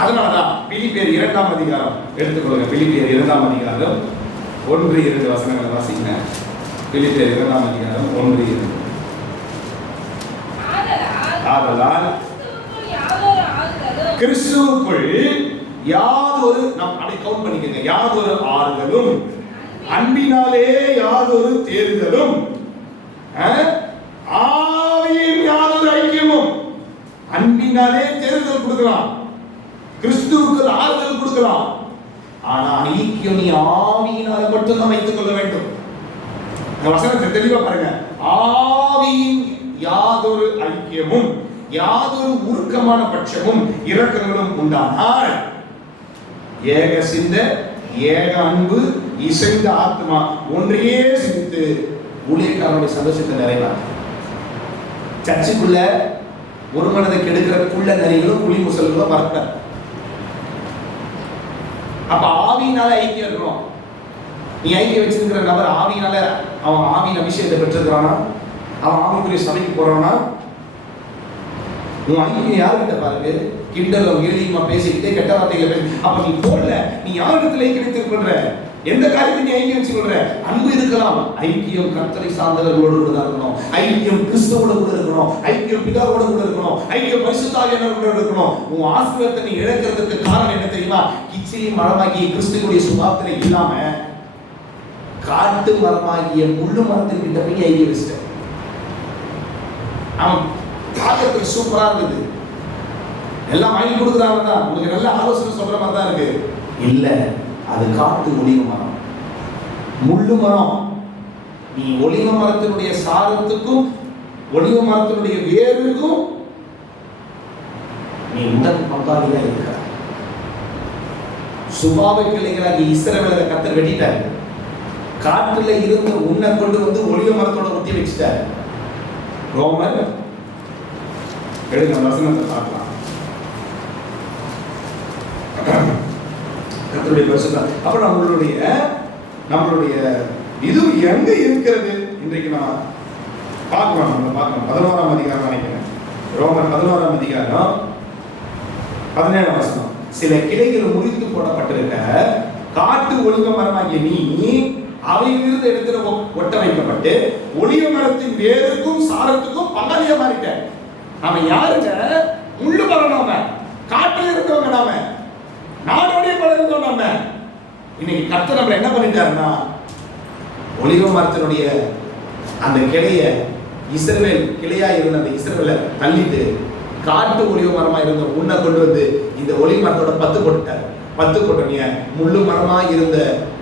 அதனாலதான் பிலிப்பியர் 2ஆம் அதிகாரம் எடுத்துக்கொள்ளுங்க. பிலிப்பியர் 2ஆம் அதிகாரம் 1-2 வசனங்களை வாசிங்க. பிலிப்பியர் 2ஆம் அதிகாரம் 1-2. ஆதலால் கிறிஸ்துவுக்குள் யாதொரு, நாம் அப்படி கவுண்ட் பண்ணிக்கங்க, யாதொரு ஆறுதலும் அன்பினாலே யாதொரு தேறுதலும் ஆவியின் யாதொரு ஐக்கியமும். அன்பினாலே தேறுதல் கொடுக்கலாம், கிறிஸ்துவுக்கு ஆறுதல் கொடுக்கலாம். ஆனா ஐக்கியம் நீ ஆவியினால மட்டும்தான் வைத்துக் கொள்ள வேண்டும். இந்த வசனத்தை தெளிவா பாருங்க. ஆவியின் யாதொரு ஐக்கியமும் யாதொரு உருக்கமான பட்சமும் இரக்கங்களும் உண்டானால் ஏக சிந்த, ஏக அன்பு, இசைந்த ஆத்மா ஒன்றையே சிந்தித்து ஊழியக்காரனுடைய சந்தோஷத்தை நிறைவார். சர்ச்சுக்குள்ள ஒரு மனதை கெடுக்கிற குள்ள நரிகளும் புலி முசல்களும் வரப்ப. அப்ப ஆவியினால ஐக்கியம் இருக்கணும். நீ ஐக்கியம் வச்சிருக்கிற நபர் ஆவியினால, அவன் ஆவியின் அபிஷேகத்தை பெற்றிருக்கிறானா, அவன் ஆவிக்குரிய சபைக்கு போறானா? உன் ஐக்கியம் யாருக்கிட்ட பாருங்க. கிண்டலும் கேலியுமா பேசிக்கிட்டே கெட்ட வார்த்தைகளை பேசி, அப்ப நீ போடல, நீ யாரிடத்துல ஐக்கியம் வைத்துக்கொள்ற? எந்த காரியத்தை நீ ஐக்கியம் வச்சுக்கொள்ற? அன்பு இருக்கலாம், ஐக்கியம் கர்த்தரை சார்ந்தவர்களோடு கூட இருக்கணும், ஐக்கியம் கிறிஸ்துவோட கூட இருக்கணும், ஐக்கியம் பிதாவோட கூட இருக்கணும், ஐக்கியம் பரிசுத்த ஆவியானவரோட இருக்கணும். உன் ஆசீர்வாதத்தை நீ இழக்கிறதுக்கு காரணம் என்ன தெரியுமா? கிச்சிலி மரமாகிய கிறிஸ்துவுடைய சுபாவத்திலே இல்லாம காட்டு மரமாகிய முள்ளு மரத்தின் கிட்ட போய் ஐக்கியம் வச்சிட்ட. அவன் பார்க்கறதுக்கு சூப்பரா இருந்தது, எல்லாம் வாங்கி கொடுக்குறாங்க தான், உங்களுக்கு நல்ல ஆலோசனை சொல்ற மாதிரி தான் இருக்கு. இல்ல, அது காட்டு ஒலிவ மரம், முள்ளு மரம். நீ ஒலிவ மரத்தினுடைய சாரத்துக்கும் ஒலிவ மரத்தினுடைய வேருக்கும் நீ உடன் பங்காளியா இருக்க. சுபாவ கிளைகளாகி இஸ்ரவேலை கர்த்தர் வெட்டிட்டார். காட்டுல இருந்த உன்னை கொண்டு வந்து ஒலிவ மரத்தோட ஒட்டி வச்சுட்டார். ரோமர் எடுங்க வசனத்தை பார்க்கலாம். கர்த்தருடைய பரிசுத்த அப்புறம் நம்மளுடைய இது எங்க இருக்கிறது இன்றைக்கு நான் பார்க்கலாம். 11ஆம் அதிகாரம் நினைக்கிறேன். ரோமர் 11ஆம் அதிகாரம் 17ஆம் வசனம். சில கிளைகள் முறித்து போடப்பட்டிருக்க காட்டு ஒலிவ மரமாகிய நீ அவையிலிருந்து இடத்துல ஒட்ட வைக்கப்பட்டு ஒலிவ மரத்தின் வேருக்கும் சாரத்துக்கும் பங்காளியா மாறிட்ட. நாம யாருங்க? முள்ளு மரம். நாம காட்டில் இருந்தவங்க. நாம நாடோடைய இருந்தோம். நாம இன்னைக்கு கர்த்தர் நம்மள என்ன பண்ணிட்டாருன்னா, ஒலிவ மரத்தினுடைய அந்த கிளைய இஸ்ரவேல் கிளையா இருந்த அந்த இஸ்ரவேலை தள்ளிட்டு காட்டு ஒலிவ மரமா இருந்த உன்னை கொண்டு வந்து இந்த ஒலிவ மரத்தோட 10 போட்டுட்டார். 10 போட்டீங்க. முள்ளு மரமா இருந்த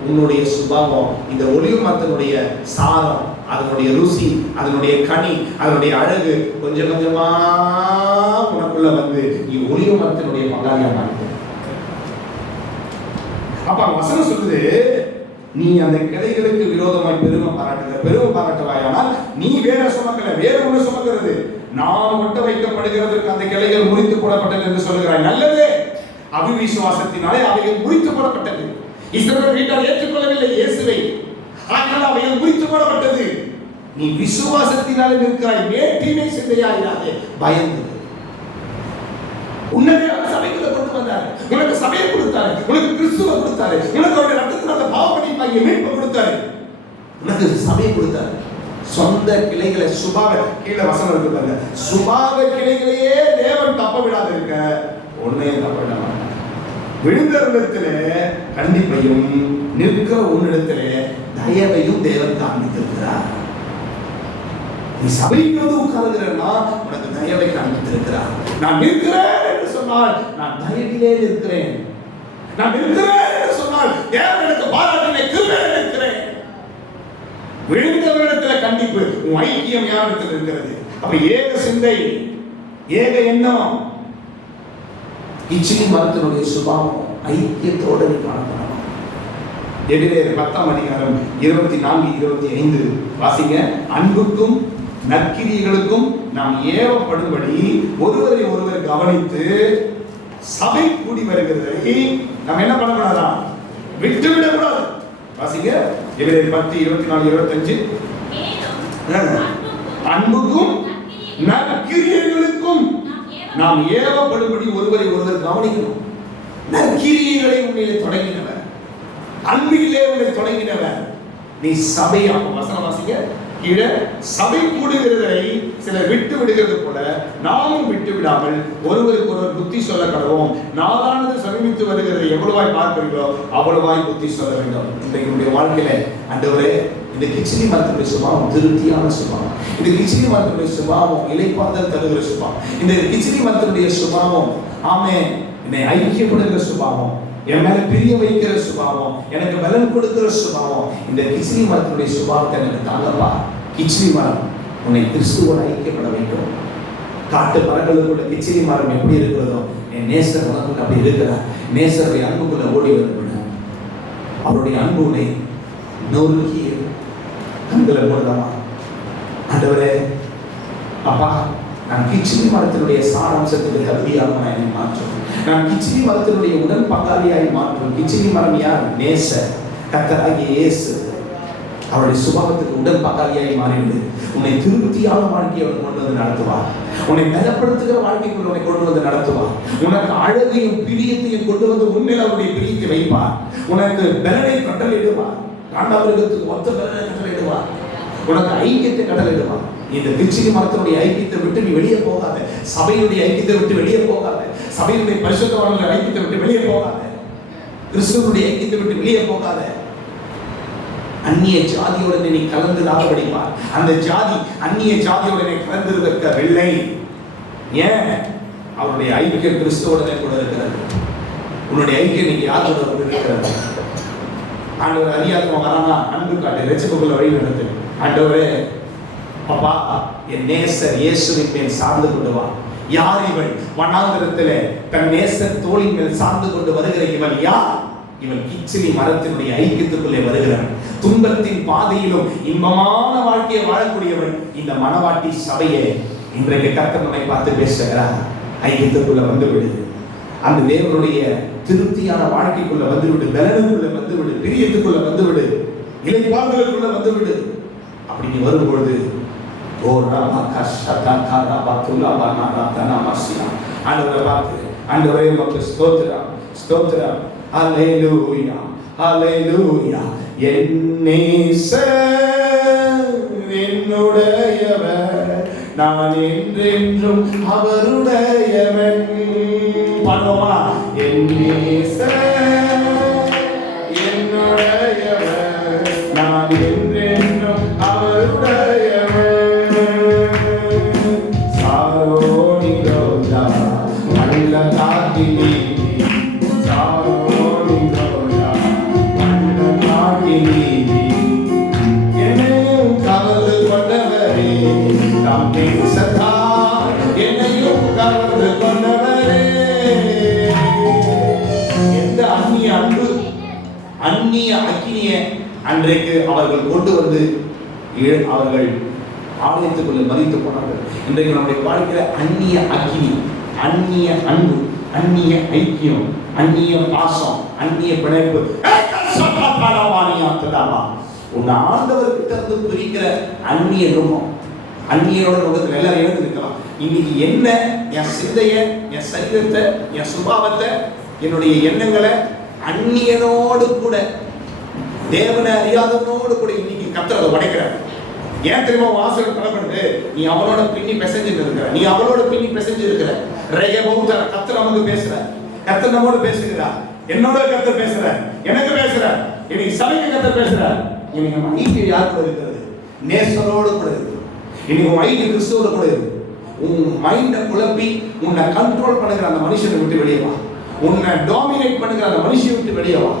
உன்னுடைய சுபாவம், இந்த ஒலிவ மரத்தினுடைய சாரம், அதனுடைய ருசி, அதனுடைய கனி, அதனுடைய அழகு கொஞ்சம் கொஞ்சமா உனக்குள்ள வந்து நீ ஒலிவ மரத்தினுடைய பங்காளியா மாறிட்ட. அப்ப வசனம் சொல்லுது, நீ அந்த கிளைகளுக்கு விரோதமாய் பெருமை பாராட்டுவாயானால் நீ வேற சுமக்கல, வேற ஒன்று சுமக்கிறது. நான் ஒட்ட வைக்கப்படுகிறதற்கு அந்த கிளைகள் முறித்து போடப்பட்டது என்று சொல்லுகிறாய். நல்லது. அவிசுவாசத்தினாலே அவைகள் முறித்து போடப்பட்டது. இஸ்ரவேல் வீட்டார் ஏற்றுக்கொள்ளவில்லை இயேசுவை, ஆனால் அவைகள் முறித்து போடப்பட்டது. நீ விசுவாசத்தினாலே நிற்கிறாய். மேட்டிமை சிந்தையாயிராதே, பயந்து. உன்னை சபைக்குள்ள கொண்டு வந்தாரு, உனக்கு சபையை கொடுத்தாரு, உனக்கு கிறிஸ்துவை கொடுத்தாரு, உனக்கு அவருடைய ரத்தத்தினால பாவமன்னிப்பாகிய மீட்பை கொடுத்தாரு, உனக்கு சபையை கொடுத்தாரு. சொந்த கிளைகளை சுபாவ கீழே வசனம் இருக்குதாங்க, சுபாவ கிளைகளையே தேவன் தப்ப விடாது இருக்க உன்னையும் தப்ப விட மாட்டார். விழுந்தவரிடத்துல கண்டிப்பையும் நிற்கிற உன்னிடத்துல தயவையும் தேவன் காண்பித்திருக்கிறார். நீ சபைக்கு வந்து உட்கார்கிறேன்னா உனக்கு தயவை காண்பித்திருக்கிறார். நான் நிற்கிறேன் என்று சொன்னால் நான் தயவிலே நிற்கிறேன். நான் நிற்கிறேன் என்று சொன்னால் தேவன் எனக்கு பாராட்டினை கிருபையிலே நிற்கிறேன். விழுந்தவரிடத்தில் கண்டிப்பு, உன் ஐக்கியம் யாரிடத்தில் இருக்கிறது? அப்ப ஏக சிந்தை, ஏக எண்ணம். இச்சினி மரத்தினுடைய சுபாவம் ஐக்கியத்தோடு காணப்படணும். எபிரேயர் 10ஆம் அதிகாரம் 24, 25 வாசிங்க. அன்புக்கும் நற்கிரியைகளுக்கும் நாம் ஏவப்படும்படி ஒருவரை ஒருவர் கவனித்து சபை கூடி வருகிறதை நாம் என்ன பண்ணக்கூடாதா? விட்டுவிடக்கூடாது. வாசிங்க. எபிரேயர் 10, 24, 25. அன்புக்கும் நற்கிரியைகளுக்கும் நாம் ஏவப்படும்படி ஒருவரை ஒருவர் கவனிக்கணும். நற்கிரியைகளை உன்னிலே தொடங்கினவர், அன்பிலே உன்னை தொடங்கினவர் நீ. சபை வசனம் வாசிங்க. கீழே சபை கூடுகிறதை சிலர் விட்டு விடுகிறது போல நாமும் விட்டு விடாமல் ஒருவருக்கு ஒருவர் புத்தி சொல்ல கடவோம். நாளானது சமீபித்து வருகிறதை எவ்வளவாய் பார்க்கிறீர்களோ அவ்வளவாய் புத்தி சொல்ல வேண்டும். இன்றைக்கு வாழ்க்கையில ஆண்டவரே, இந்த கிச்சிலி மரத்துடைய சுபாவம் திருப்தியான சுபாவம், இந்த கிச்சிலி மரத்துடைய சுபாவம் இலைப்பாந்தல் தருகிற சுபாவம், இந்த கிச்சிலி மரத்துடைய சுபாவம் ஆமே என்னை ஐக்கியப்படுகிற சுபாவம், என் மேல பிரிய வைக்கிற சுபாவம், எனக்கு பலன் கொடுக்கிற சுபாவம். இந்த கிச்சிலி மரத்தினுடைய சுபாவத்தை எனக்கு தாங்கப்பா. கிச்சிலி மரம் உன்னை கிறிஸ்துவோட ஐக்கியப்பட வைக்கும். காட்டு மரங்களுக்குள்ள கிச்சிலி மரம் எப்படி இருக்கிறதோ என் நேசர் உனக்கு அப்படி இருக்கிறார். நேசருடைய அன்புக்குள்ள ஓடி வந்து அவருடைய அன்பு உன்னை நொறுக்கி கண்களை மூடலாமா? ஆண்டவரே அப்பா, நான் கிச்சிலி மரத்தினுடைய சாராம்சத்துக்கு தகுதியாக நான் என்னை மாற்றும். நான் கிச்சிலி மரத்தினுடைய உடன் பங்காளியாய் மாற்றும். கிச்சிலி மரம் யார்? நேசர், கர்த்தராகிய இயேசு. அவருடைய சுபாவத்துக்கு உடன் பங்காளியாய் மாறிவிடு. உன்னை திருப்தியான வாழ்க்கையை அவர் கொண்டு வந்து நடத்துவார். உன்னை பலப்படுத்துகிற வாழ்க்கைக்குள் உன்னை கொண்டு வந்து நடத்துவார். உனக்கு அழகையும் பிரியத்தையும் கொண்டு வந்து உண்மையில் அவருடைய பிரியத்தை வைப்பார். உனக்கு பலனை கட்டளையிடுவார். காண்டாமிருகத்துக்கு ஒத்த பலனை கட்டளையிடுவார். உனக்கு ஐக்கியத்தை கட்டளையிடுவார். இந்த கிச்சிலி மரத்தினுடைய ஐக்கியத்தை விட்டு நீ வெளியே போகாத. சபையுடைய ஐக்கியத்தை விட்டு வெளியே போகாத. சபையுடைய பரிசுத்தவான்கள் ஐக்கியத்தை விட்டு வெளியே போகாத. கிறிஸ்துவனுடைய ஐக்கியத்தை விட்டு வெளியே போகாத. அந்நிய ஜாதியோட நீ கலந்துடாதபடிப்பார். அந்த ஜாதி அந்நிய ஜாதியோட கலந்திருக்கவில்லை. ஏன்? அவருடைய ஐக்கியம் கிறிஸ்துவோடனே கூட இருக்கிறது. உன்னுடைய ஐக்கியம் நீங்க யாரோட இருக்கிறது? ஆண்டவர் அறியாதவன் வரானா அன்பு காட்டு, ரட்சிப்புக்குள்ள வழி நடத்து. ஆண்டவரே அப்பா, என் நேசர் இயேசுவின் மேல் சார்ந்து கொண்டு வா. யார் இவள்? வனாந்திரத்திலே தன் நேசர் தோளின் மேல் சார்ந்து கொண்டு வருகிற இவள் யார்? இவன் கிச்சிலி மரத்தினுடைய ஐக்கியத்துக்குள்ளே வருகிறான். துன்பத்தின் பாதையிலும் இன்பமான வாழ்க்கையை வாழக்கூடியவன். இந்த மணவாட்டி சபையை இன்றைக்கு கர்த்தர் நம்மை பார்த்து பேசுகிறார். ஐக்கியத்துக்குள்ள வந்துவிடு, அந்த தேவனுடைய திருப்தியான வாழ்க்கைக்குள்ள வந்துவிடு, பலனுக்குள்ள வந்துவிடு, பிரியத்துக்குள்ள வந்துவிடு, இலைப்பாறுதலுக்குள்ள வந்துவிடு. அப்படி நீ வரும்பொழுது ஆண்டவரை பார்த்து, ஆண்டவரே உமக்கு ஸ்தோத்திரம் ஸ்தோத்திரம், ஹல்லேலூயா ஹல்லேலூயா. என் நேசர் என்னுடையவர், நான் என்றென்றும் அவருடையவன். பாடுவோமா? என் நேசர் என்னுடையவர், நான் என்றென்றும் அவருடையவன். சாரோனி ரோஜா நல்ல காத்தினி, சாரோனி ரோஜா நல்ல காத்தினி, என்னையும் கவர்ந்து கொண்டவரே, நாம் நேசத்தா என்னையும் கவர்ந்து கொண்டவரே. எந்த அந்நிய அன்பு, அந்நிய அக்கினிய அன்றைக்கு அவர்கள் கொண்டு வந்து அவர்கள் ஆலயத்துக்குள்ள மதித்து போனார்கள். இன்றைக்கு நம்முடைய வாழ்க்கையில அந்நிய அக்கினி, அந்நிய அன்பு, அந்நிய ஐக்கியம், அந்நிய பாசம், அந்நிய பிணைப்பு, உன் ஆண்டவர்கிட்ட இருந்து பிரிக்கிற அந்நிய நுகம், அந்நியரோட நுகத்தில் எல்லாரும் இழந்து இருக்கலாம். இன்னைக்கு என்ன என் சிந்தைய, என் சரீரத்தை, என் சுபாவத்தை, என்னுடைய எண்ணங்களை அந்நியனோடு கூட, தேவனை அறியாதவனோடு கூட இன்னைக்கு கர்த்தர் அதை உடைக்கிறார். ஏன் தெரியுமா வாசல் தரப்படுது? நீ அவனோட பின்னி பிசைஞ்சு இருக்கிற, நீ அவளோட பின்னி பிசைஞ்சு இருக்கிற. கர்த்தர் நமக்கு பேசுற, கர்த்தர் நம்மோடு பேசுகிறார், என்னோட கர்த்தர் பேசுற, எனக்கு பேசுற, இன்னைக்கு சபைக்கு கர்த்தர் பேசுற. இன்னைக்கு ஐக்கிய யார் கூட இருக்கிறது? நேசரோடு கூட இருக்கு. இன்னைக்கு உன் ஐக்கிய கிறிஸ்துவோட கூட இருக்கு. உன் மைண்டை குழப்பி உன்னை கண்ட்ரோல் பண்ணுகிற அந்த மனுஷனை விட்டு வெளியே வா. உன்னை டாமினேட் பண்ணுகிற அந்த மனுஷனை விட்டு வெளியே வா.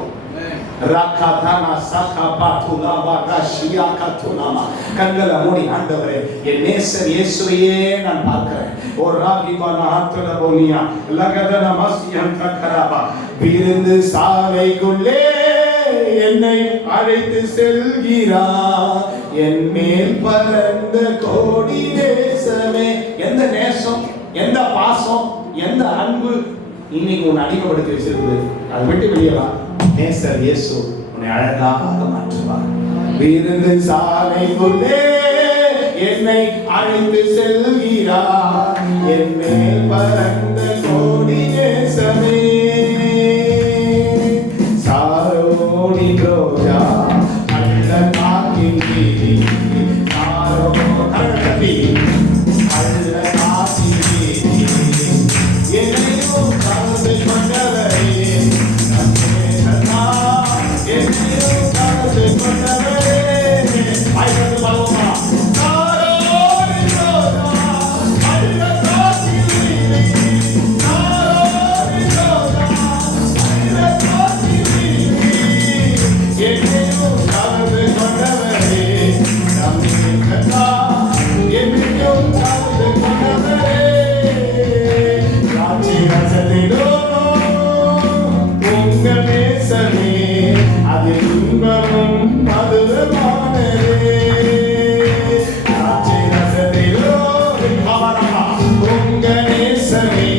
கண்களை மூடி, ஆண்டவரே என் நேசர் இயேசுவையே நான் பார்க்கிறேன். விருந்து சாலைக்குள்ளே என்னை அழைத்து செல்கிறார், என் மேல் பறந்த கோடி நேசமே. எந்த நேசம், எந்த பாசம், எந்த அன்பு இன்னைக்கு உன்னை அடிமைப்படுத்தி வச்சிருக்கு, அதை விட்டு வெளியே வா. நேசர் இயேசு உன்னை அழகாக மாற்றுவார். விருந்து சாலைக்குள்ளே என்னை அழைத்து செல்கிறார், என் மேல் பறந்த கோடி நேசமே. சாரோனி ரோஜா அல்ல காக்கின்றி, சாரோ கரடி அல்ல காக்கின்றி, என்னையோ கலந்து கொண்டவரே, என்னையோ கலந்து கொண்டவரே. ஆயிரத்து பலவமா சாரோனி ரோஜா அல்ல காக்கின்றி, சாரோனி ரோஜா அல்ல காக்கின்றி, என்னையோ கலந்து கொண்டவரே, நம்மை கண்டா என்னையோ கலந்து கொண்டவரே. ராட்சி ரசத்திலோ உங்கள் நேசமே, அது இன்பமும் மதுரமானதே. ராட்சி ரசத்திலோ உங்கள் நேசமே,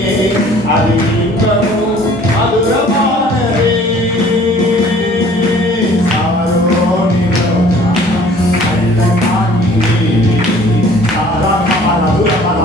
அது இன்பமும் மதுரமானதே. சாரோனி ரோஜா அல்ல காக்கின்றி, சாரா கமல துரமல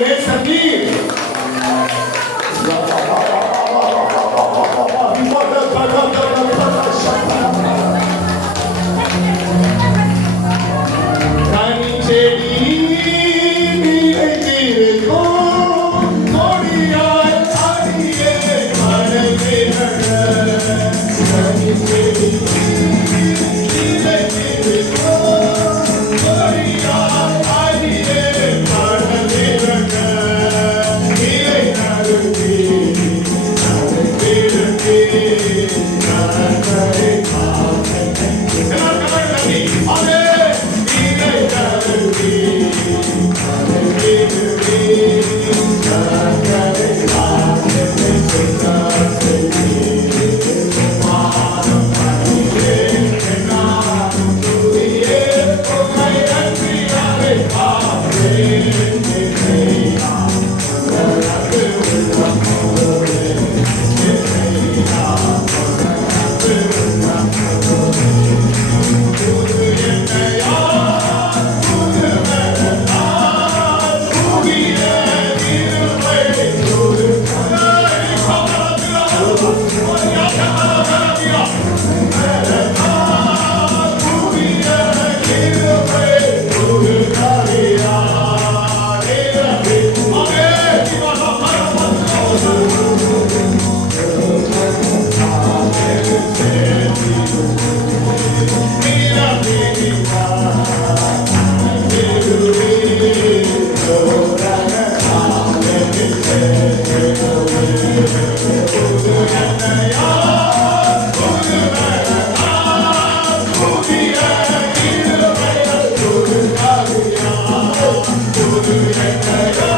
நேசர் நீர். கனி செடி நிறைந்திருக்கும் கொடியாய் அடியே மனதிரள. கனி செடி நிறைந்திருக்கும் கொடியாய் அடியே மனதிரள. இலை நடுவே நடுவே நடுவே Hallelujah.